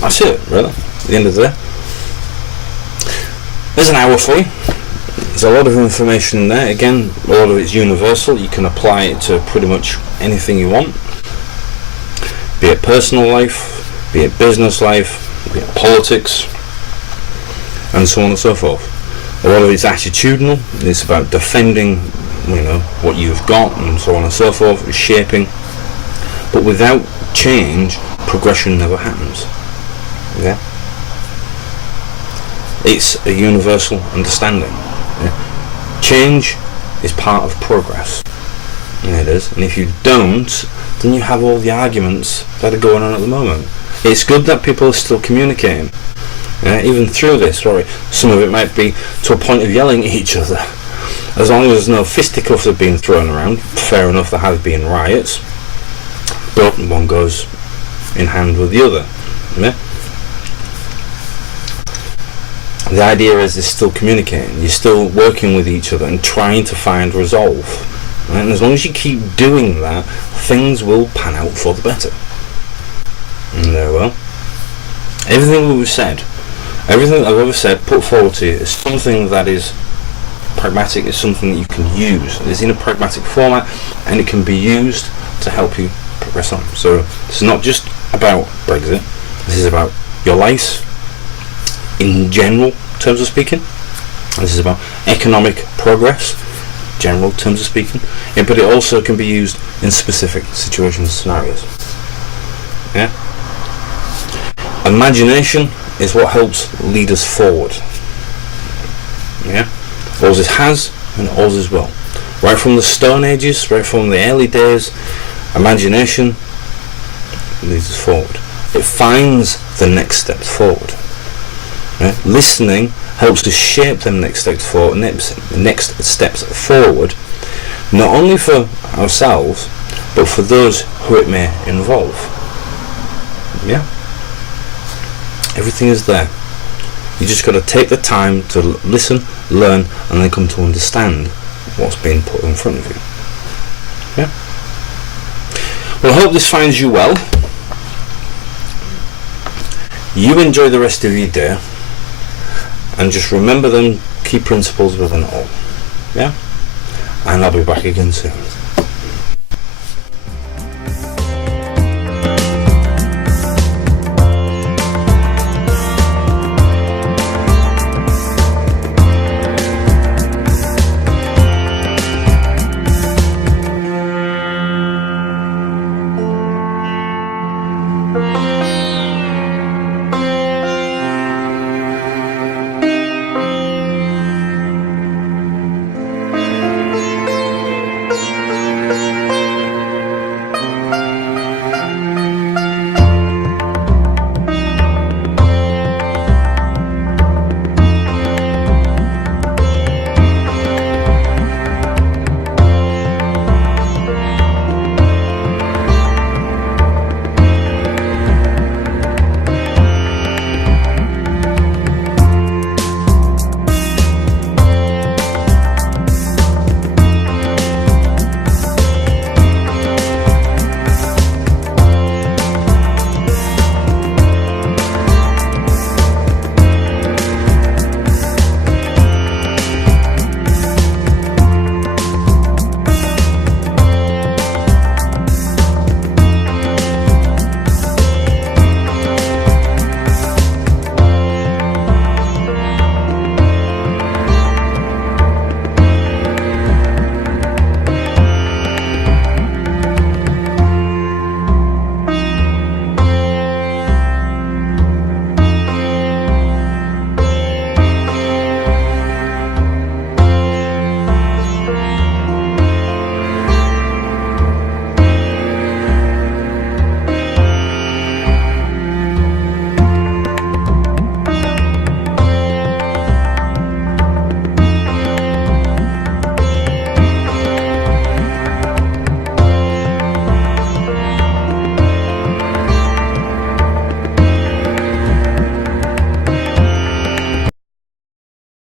That's it, really. At the end of the day, there's an hour for you. There's a lot of information in there. Again, a lot of it's universal. You can apply it to pretty much anything you want, be it personal life, be it business life, be it politics, and so on and so forth. A lot of it's attitudinal. It's about defending, what you've got, and so on and so forth. It's shaping. But without change, progression never happens. Yeah. It's a universal understanding. Yeah. Change is part of progress. Yeah, it is. And if you don't, then you have all the arguments that are going on at the moment. It's good that people are still communicating. Yeah, even through this, some of it might be to a point of yelling at each other. As long as there's no fisticuffs are being thrown around, fair enough, there have been riots, but one goes in hand with the other. Yeah? The idea is still communicating. You're still working with each other and trying to find resolve. Right? And as long as you keep doing that, things will pan out for the better. And there we go. Everything we've said, everything I've ever said, put forward to you, is something that is pragmatic, is something that you can use. It's in a pragmatic format, and it can be used to help you progress on. So it's not just about Brexit. This is about your life in general terms of speaking. This is about economic progress, general terms of speaking. Yeah, but it also can be used in specific situations and scenarios. Yeah. Imagination is what helps lead us forward. Yeah. Always has and always will. Right from the Stone Ages, right from the early days, imagination leads us forward. It finds the next steps forward. Yeah? Listening helps to shape them next steps forward, not only for ourselves, but for those who it may involve. Yeah. Everything is there. You just got to take the time to listen, learn, and then come to understand what's being put in front of you. Yeah. Well, I hope this finds you well. You enjoy the rest of your day, and just remember them key principles within it all. Yeah. And I'll be back again soon.